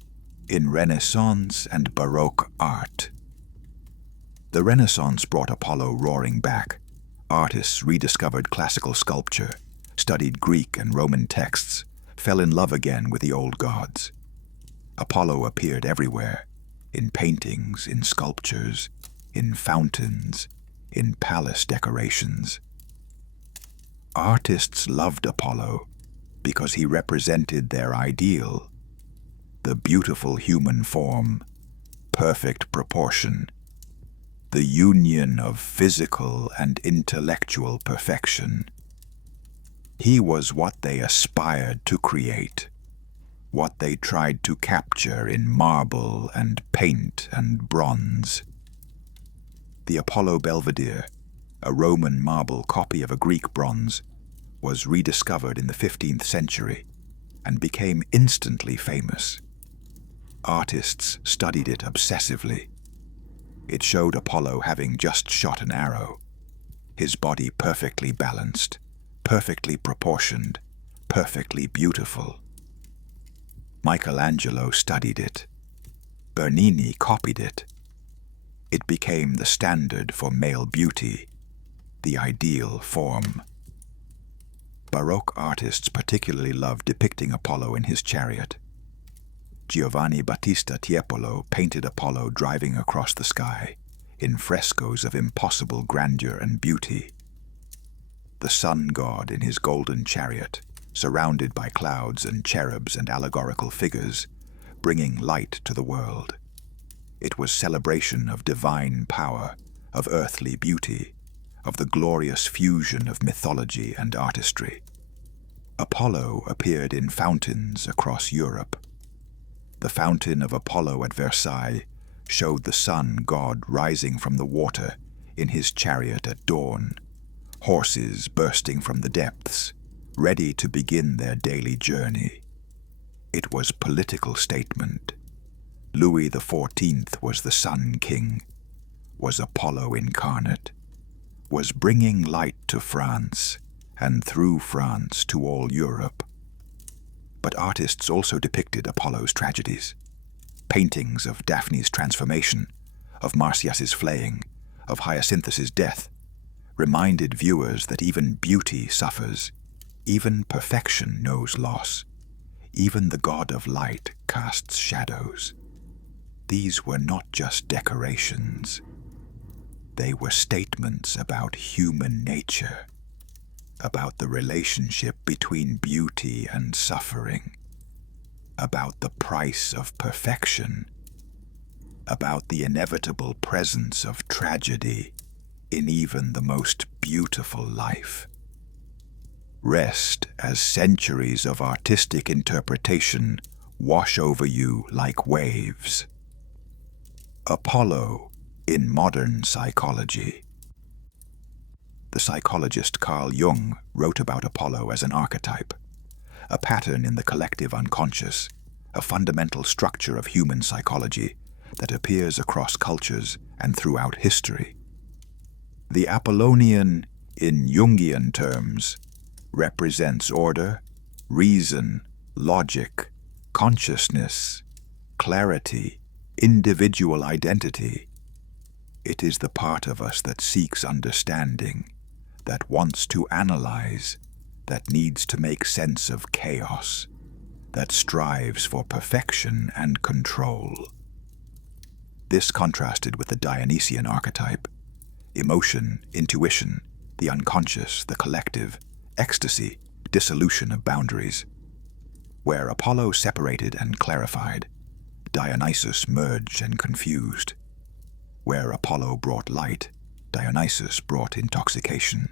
in Renaissance and Baroque art. The Renaissance brought Apollo roaring back. Artists rediscovered classical sculpture, studied Greek and Roman texts, fell in love again with the old gods. Apollo appeared everywhere, in paintings, in sculptures, in fountains, in palace decorations. Artists loved Apollo because he represented their ideal, the beautiful human form, perfect proportion, the union of physical and intellectual perfection. He was what they aspired to create, what they tried to capture in marble and paint and bronze. The Apollo Belvedere, a Roman marble copy of a Greek bronze, was rediscovered in the 15th century and became instantly famous. Artists studied it obsessively. It showed Apollo having just shot an arrow, his body perfectly balanced, perfectly proportioned, perfectly beautiful. Michelangelo studied it. Bernini copied it. It became the standard for male beauty, the ideal form. Baroque artists particularly loved depicting Apollo in his chariot. Giovanni Battista Tiepolo painted Apollo driving across the sky in frescoes of impossible grandeur and beauty. The sun god in his golden chariot, surrounded by clouds and cherubs and allegorical figures, bringing light to the world. It was celebration of divine power, of earthly beauty, of the glorious fusion of mythology and artistry. Apollo appeared in fountains across Europe. The fountain of Apollo at Versailles showed the sun god rising from the water in his chariot at dawn, horses bursting from the depths, ready to begin their daily journey. It was political statement. Louis XIV was the Sun King, was Apollo incarnate, was bringing light to France, and through France to all Europe. But artists also depicted Apollo's tragedies. Paintings of Daphne's transformation, of Marsyas's flaying, of Hyacinthus's death, reminded viewers that even beauty suffers, even perfection knows loss, even the god of light casts shadows. These were not just decorations. They were statements about human nature, about the relationship between beauty and suffering, about the price of perfection, about the inevitable presence of tragedy in even the most beautiful life. Rest as centuries of artistic interpretation wash over you like waves. Apollo in modern psychology. The psychologist Carl Jung wrote about Apollo as an archetype, a pattern in the collective unconscious, a fundamental structure of human psychology that appears across cultures and throughout history. The Apollonian, in Jungian terms, represents order, reason, logic, consciousness, clarity, individual identity. It is the part of us that seeks understanding, that wants to analyze, that needs to make sense of chaos, that strives for perfection and control. This contrasted with the Dionysian archetype: emotion, intuition, the unconscious, the collective, ecstasy, dissolution of boundaries. Where Apollo separated and clarified, Dionysus merged and confused. Where Apollo brought light, Dionysus brought intoxication.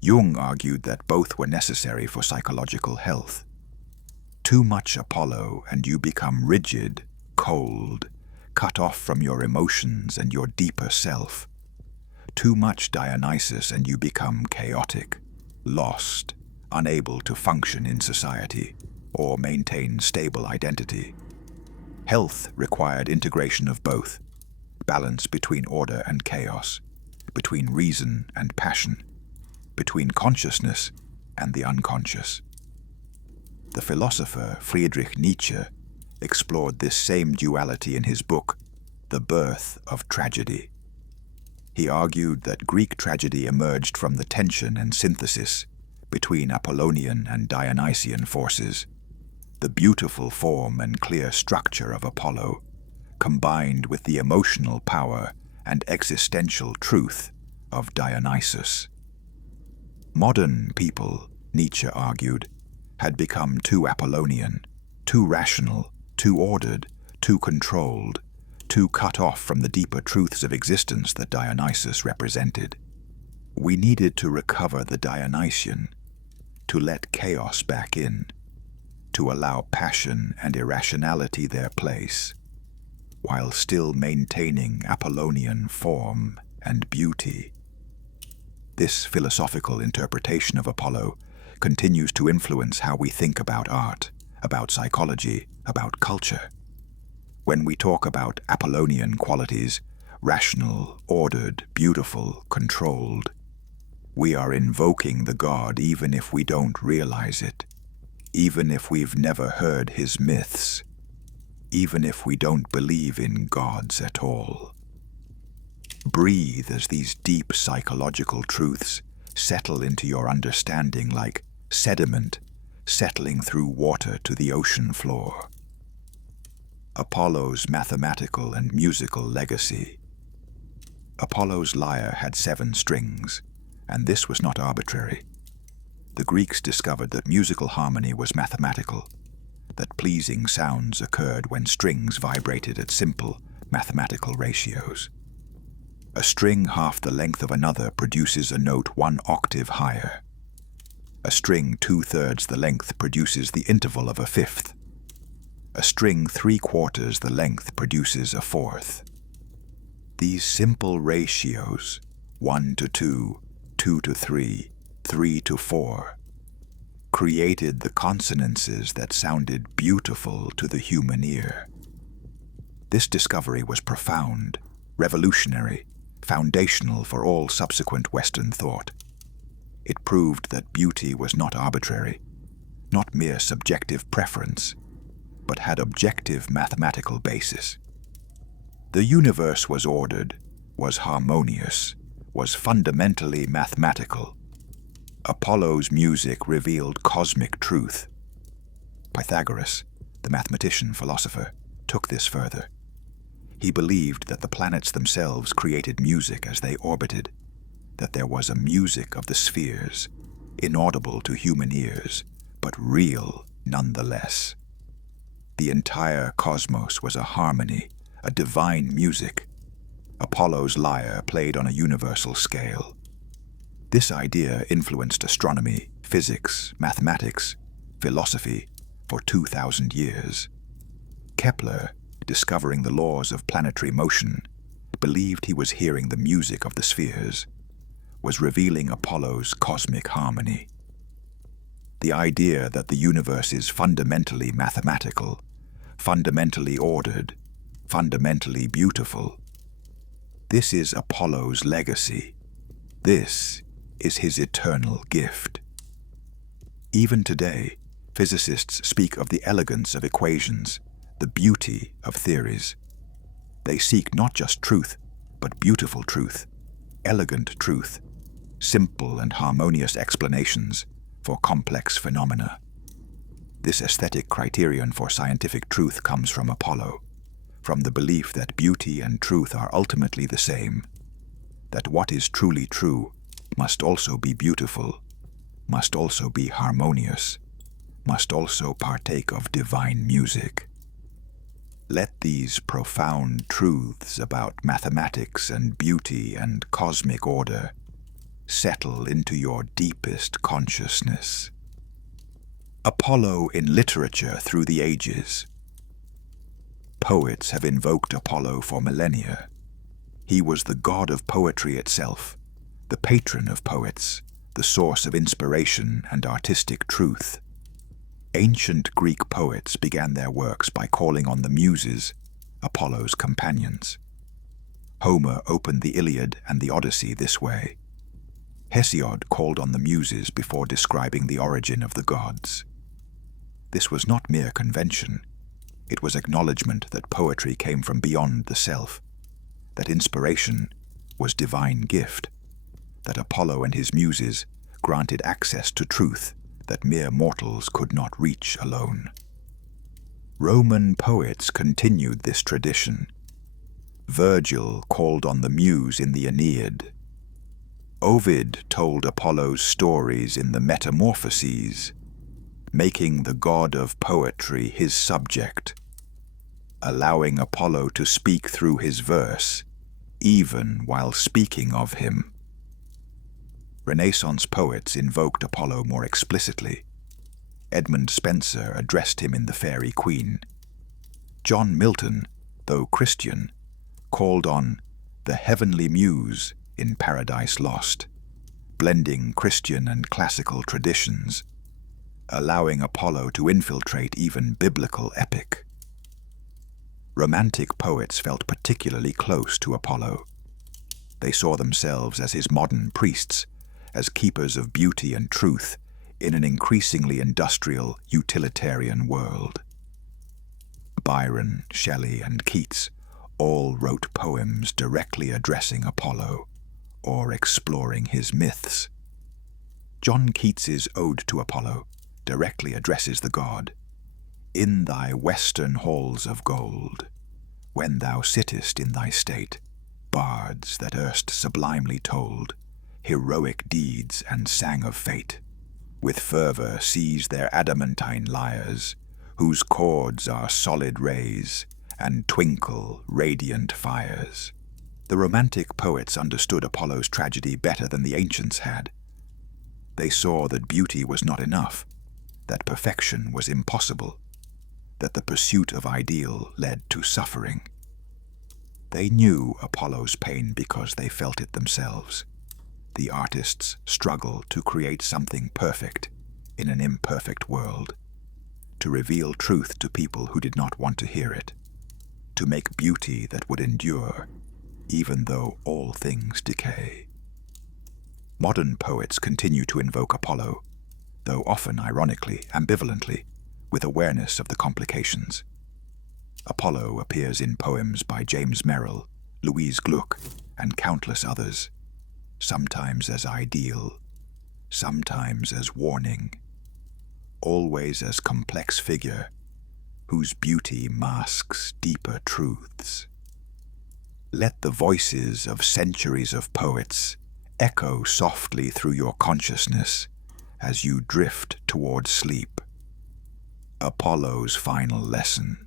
Jung argued that both were necessary for psychological health. Too much Apollo and you become rigid, cold, cut off from your emotions and your deeper self. Too much Dionysus and you become chaotic, lost, unable to function in society or maintain stable identity. Health required integration of both, balance between order and chaos, between reason and passion, between consciousness and the unconscious. The philosopher Friedrich Nietzsche explored this same duality in his book, The Birth of Tragedy. He argued that Greek tragedy emerged from the tension and synthesis between Apollonian and Dionysian forces. The beautiful form and clear structure of Apollo, combined with the emotional power and existential truth of Dionysus. Modern people, Nietzsche argued, had become too Apollonian, too rational, too ordered, too controlled, too cut off from the deeper truths of existence that Dionysus represented. We needed to recover the Dionysian, to let chaos back in, to allow passion and irrationality their place, while still maintaining Apollonian form and beauty. This philosophical interpretation of Apollo continues to influence how we think about art, about psychology, about culture. When we talk about Apollonian qualities, rational, ordered, beautiful, controlled, we are invoking the god even if we don't realize it, even if we've never heard his myths, even if we don't believe in gods at all. Breathe as these deep psychological truths settle into your understanding like sediment settling through water to the ocean floor. Apollo's mathematical and musical legacy. Apollo's lyre had 7 strings, and this was not arbitrary. The Greeks discovered that musical harmony was mathematical, that pleasing sounds occurred when strings vibrated at simple mathematical ratios. A string half the length of another produces a note 1 octave higher. A string 2/3 the length produces the interval of a fifth. A string 3/4 the length produces a fourth. These simple ratios, 1 to 2, 2 to 3, 3 to 4, created the consonances that sounded beautiful to the human ear. This discovery was profound, revolutionary, foundational for all subsequent Western thought. It proved that beauty was not arbitrary, not mere subjective preference, but had objective mathematical basis. The universe was ordered, was harmonious, was fundamentally mathematical. Apollo's music revealed cosmic truth. Pythagoras, the mathematician-philosopher, took this further. He believed that the planets themselves created music as they orbited, that there was a music of the spheres, inaudible to human ears, but real nonetheless. The entire cosmos was a harmony, a divine music. Apollo's lyre played on a universal scale. This idea influenced astronomy, physics, mathematics, philosophy for 2,000 years. Kepler, discovering the laws of planetary motion, believed he was hearing the music of the spheres, was revealing Apollo's cosmic harmony. The idea that the universe is fundamentally mathematical, fundamentally ordered, fundamentally beautiful. This is Apollo's legacy. This is his eternal gift. Even today, physicists speak of the elegance of equations, the beauty of theories. They seek not just truth, but beautiful truth, elegant truth, simple and harmonious explanations for complex phenomena. This aesthetic criterion for scientific truth comes from Apollo, from the belief that beauty and truth are ultimately the same, that what is truly true must also be beautiful, must also be harmonious, must also partake of divine music. Let these profound truths about mathematics and beauty and cosmic order settle into your deepest consciousness. Apollo in literature through the ages. Poets have invoked Apollo for millennia. He was the god of poetry itself, the patron of poets, the source of inspiration and artistic truth. Ancient Greek poets began their works by calling on the Muses, Apollo's companions. Homer opened the Iliad and the Odyssey this way. Hesiod called on the Muses before describing the origin of the gods. This was not mere convention. It was acknowledgement that poetry came from beyond the self, that inspiration was divine gift, that Apollo and his Muses granted access to truth that mere mortals could not reach alone. Roman poets continued this tradition. Virgil called on the Muse in the Aeneid. Ovid told Apollo's stories in the Metamorphoses, making the god of poetry his subject, allowing Apollo to speak through his verse, even while speaking of him. Renaissance poets invoked Apollo more explicitly. Edmund Spenser addressed him in The Faerie Queene. John Milton, though Christian, called on the heavenly muse in Paradise Lost, blending Christian and classical traditions, allowing Apollo to infiltrate even biblical epic. Romantic poets felt particularly close to Apollo. They saw themselves as his modern priests, as keepers of beauty and truth in an increasingly industrial, utilitarian world. Byron, Shelley, and Keats all wrote poems directly addressing Apollo or exploring his myths. John Keats's Ode to Apollo directly addresses the god. In thy western halls of gold, when thou sittest in thy state, bards that erst sublimely told heroic deeds and sang of fate, with fervor seize their adamantine lyres, whose chords are solid rays and twinkle radiant fires. The romantic poets understood Apollo's tragedy better than the ancients had. They saw that beauty was not enough, that perfection was impossible, that the pursuit of ideal led to suffering. They knew Apollo's pain because they felt it themselves. The artist's struggle to create something perfect in an imperfect world, to reveal truth to people who did not want to hear it, to make beauty that would endure, even though all things decay. Modern poets continue to invoke Apollo, though often ironically, ambivalently, with awareness of the complications. Apollo appears in poems by James Merrill, Louise Gluck, and countless others, sometimes as ideal, sometimes as warning, always as complex figure whose beauty masks deeper truths. Let the voices of centuries of poets echo softly through your consciousness as you drift toward sleep. Apollo's final lesson.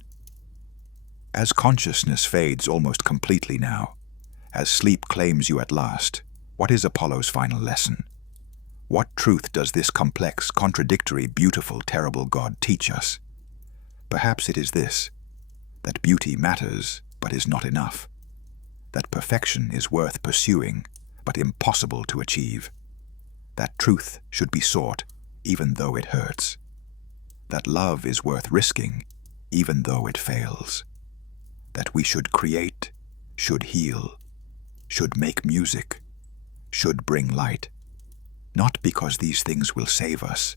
As consciousness fades almost completely now, as sleep claims you at last, what is Apollo's final lesson? What truth does this complex, contradictory, beautiful, terrible God teach us? Perhaps it is this, that beauty matters but is not enough, that perfection is worth pursuing but impossible to achieve, that truth should be sought even though it hurts, that love is worth risking even though it fails, that we should create, should heal, should make music, should bring light, not because these things will save us,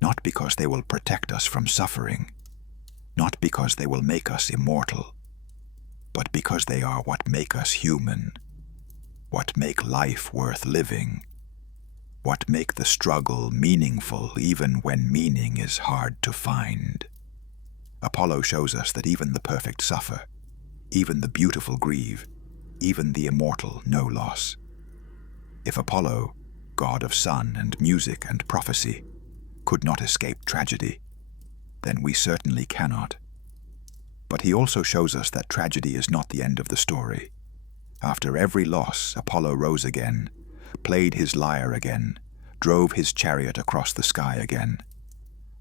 not because they will protect us from suffering, not because they will make us immortal, but because they are what make us human, what make life worth living, what make the struggle meaningful even when meaning is hard to find. Apollo shows us that even the perfect suffer, even the beautiful grieve, even the immortal know loss. If Apollo, god of sun and music and prophecy, could not escape tragedy, then we certainly cannot. But he also shows us that tragedy is not the end of the story. After every loss, Apollo rose again, played his lyre again, drove his chariot across the sky again.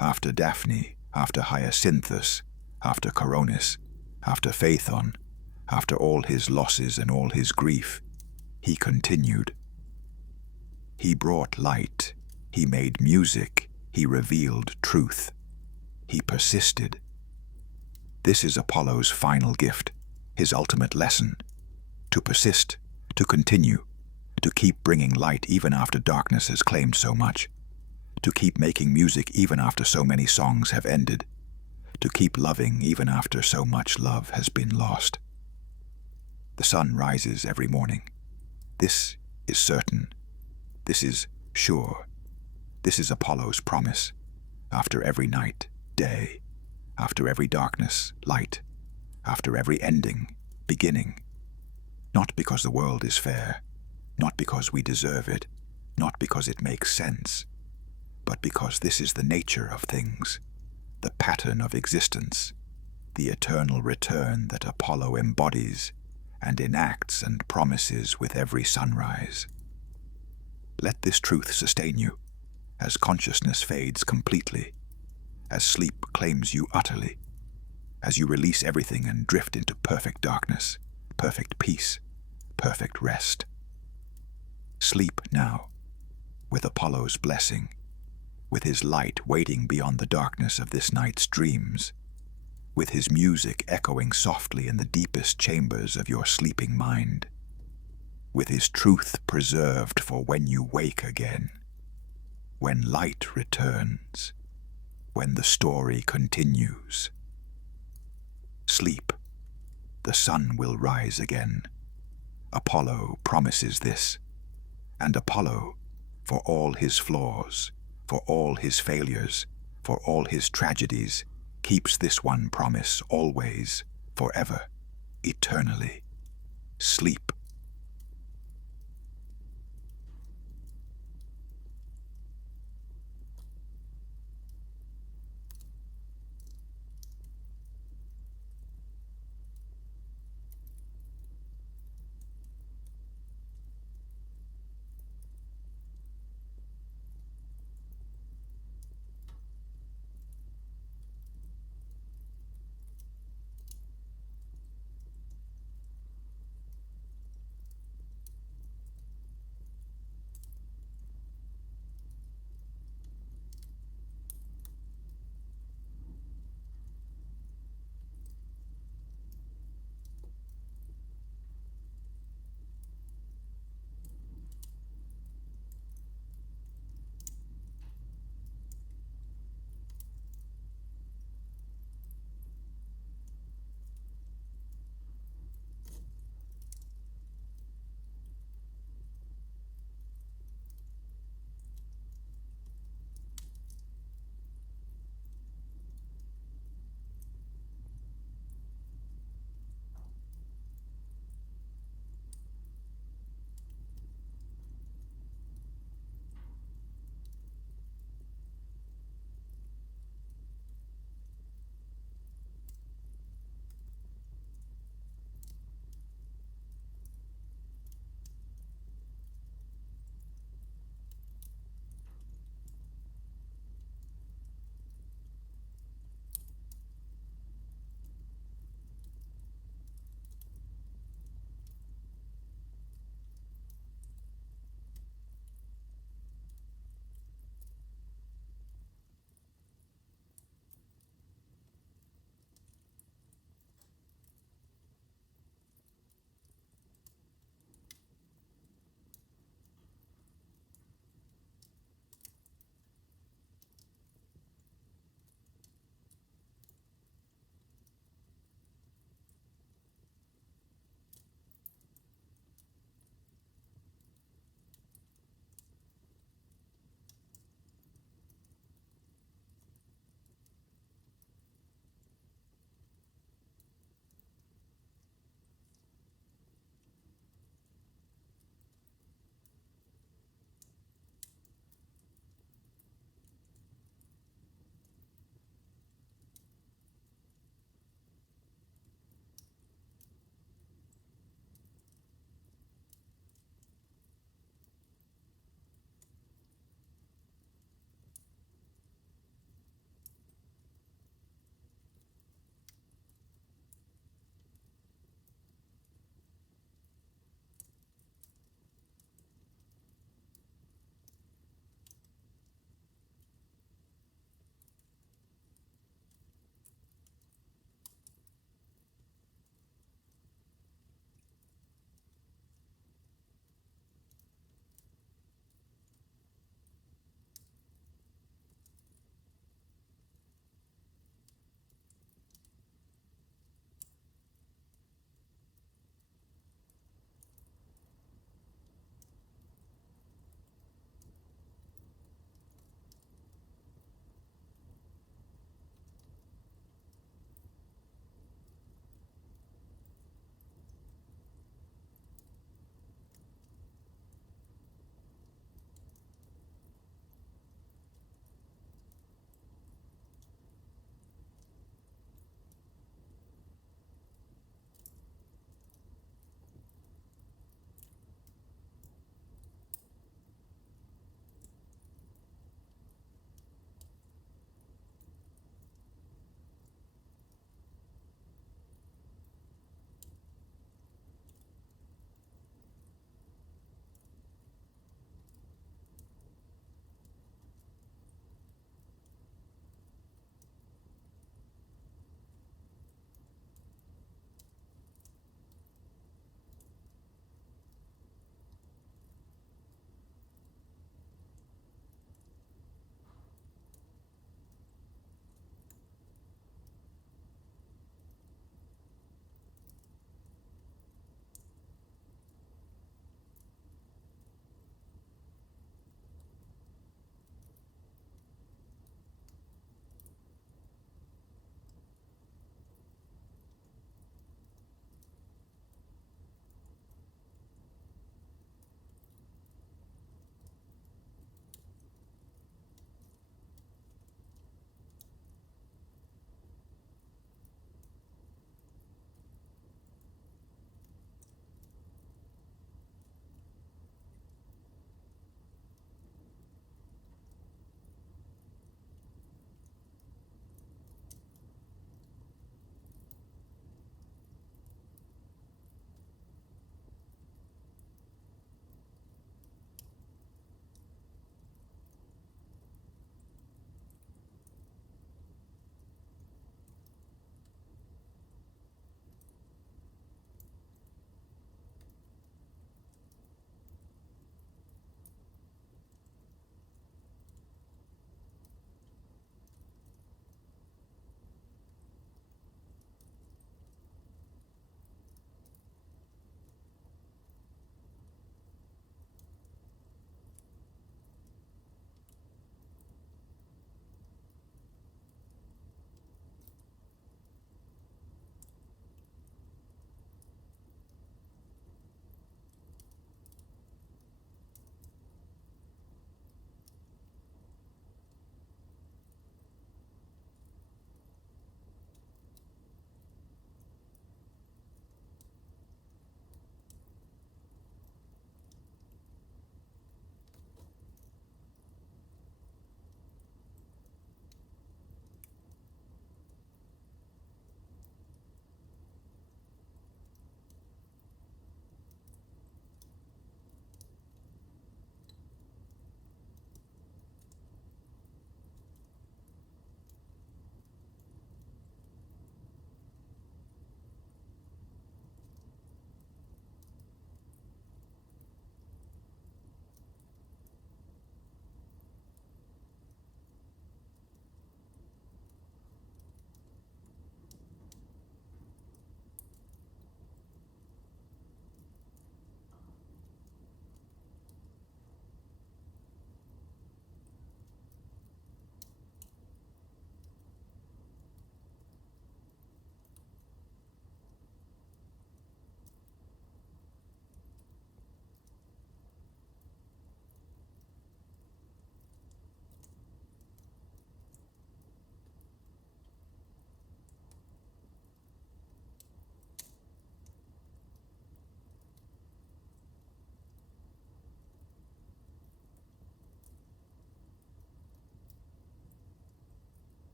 After Daphne, after Hyacinthus, after Coronis, after Phaethon, after all his losses and all his grief, he continued. He brought light, he made music, he revealed truth. He persisted. This is Apollo's final gift, his ultimate lesson. To persist, to continue, to keep bringing light even after darkness has claimed so much, to keep making music even after so many songs have ended, to keep loving even after so much love has been lost. The sun rises every morning. This is certain. This is sure. This is Apollo's promise. After every night, day. After every darkness, light. After every ending, beginning. Not because the world is fair, not because we deserve it, not because it makes sense, but because this is the nature of things, the pattern of existence, the eternal return that Apollo embodies and enacts and promises with every sunrise. Let this truth sustain you, as consciousness fades completely, as sleep claims you utterly, as you release everything and drift into perfect darkness, perfect peace, perfect rest. Sleep now, with Apollo's blessing, with his light waiting beyond the darkness of this night's dreams, with his music echoing softly in the deepest chambers of your sleeping mind, with his truth preserved for when you wake again, when light returns, when the story continues. Sleep, the sun will rise again. Apollo promises this, and Apollo, for all his flaws, for all his failures, for all his tragedies, keeps this one promise always, forever, eternally. Sleep.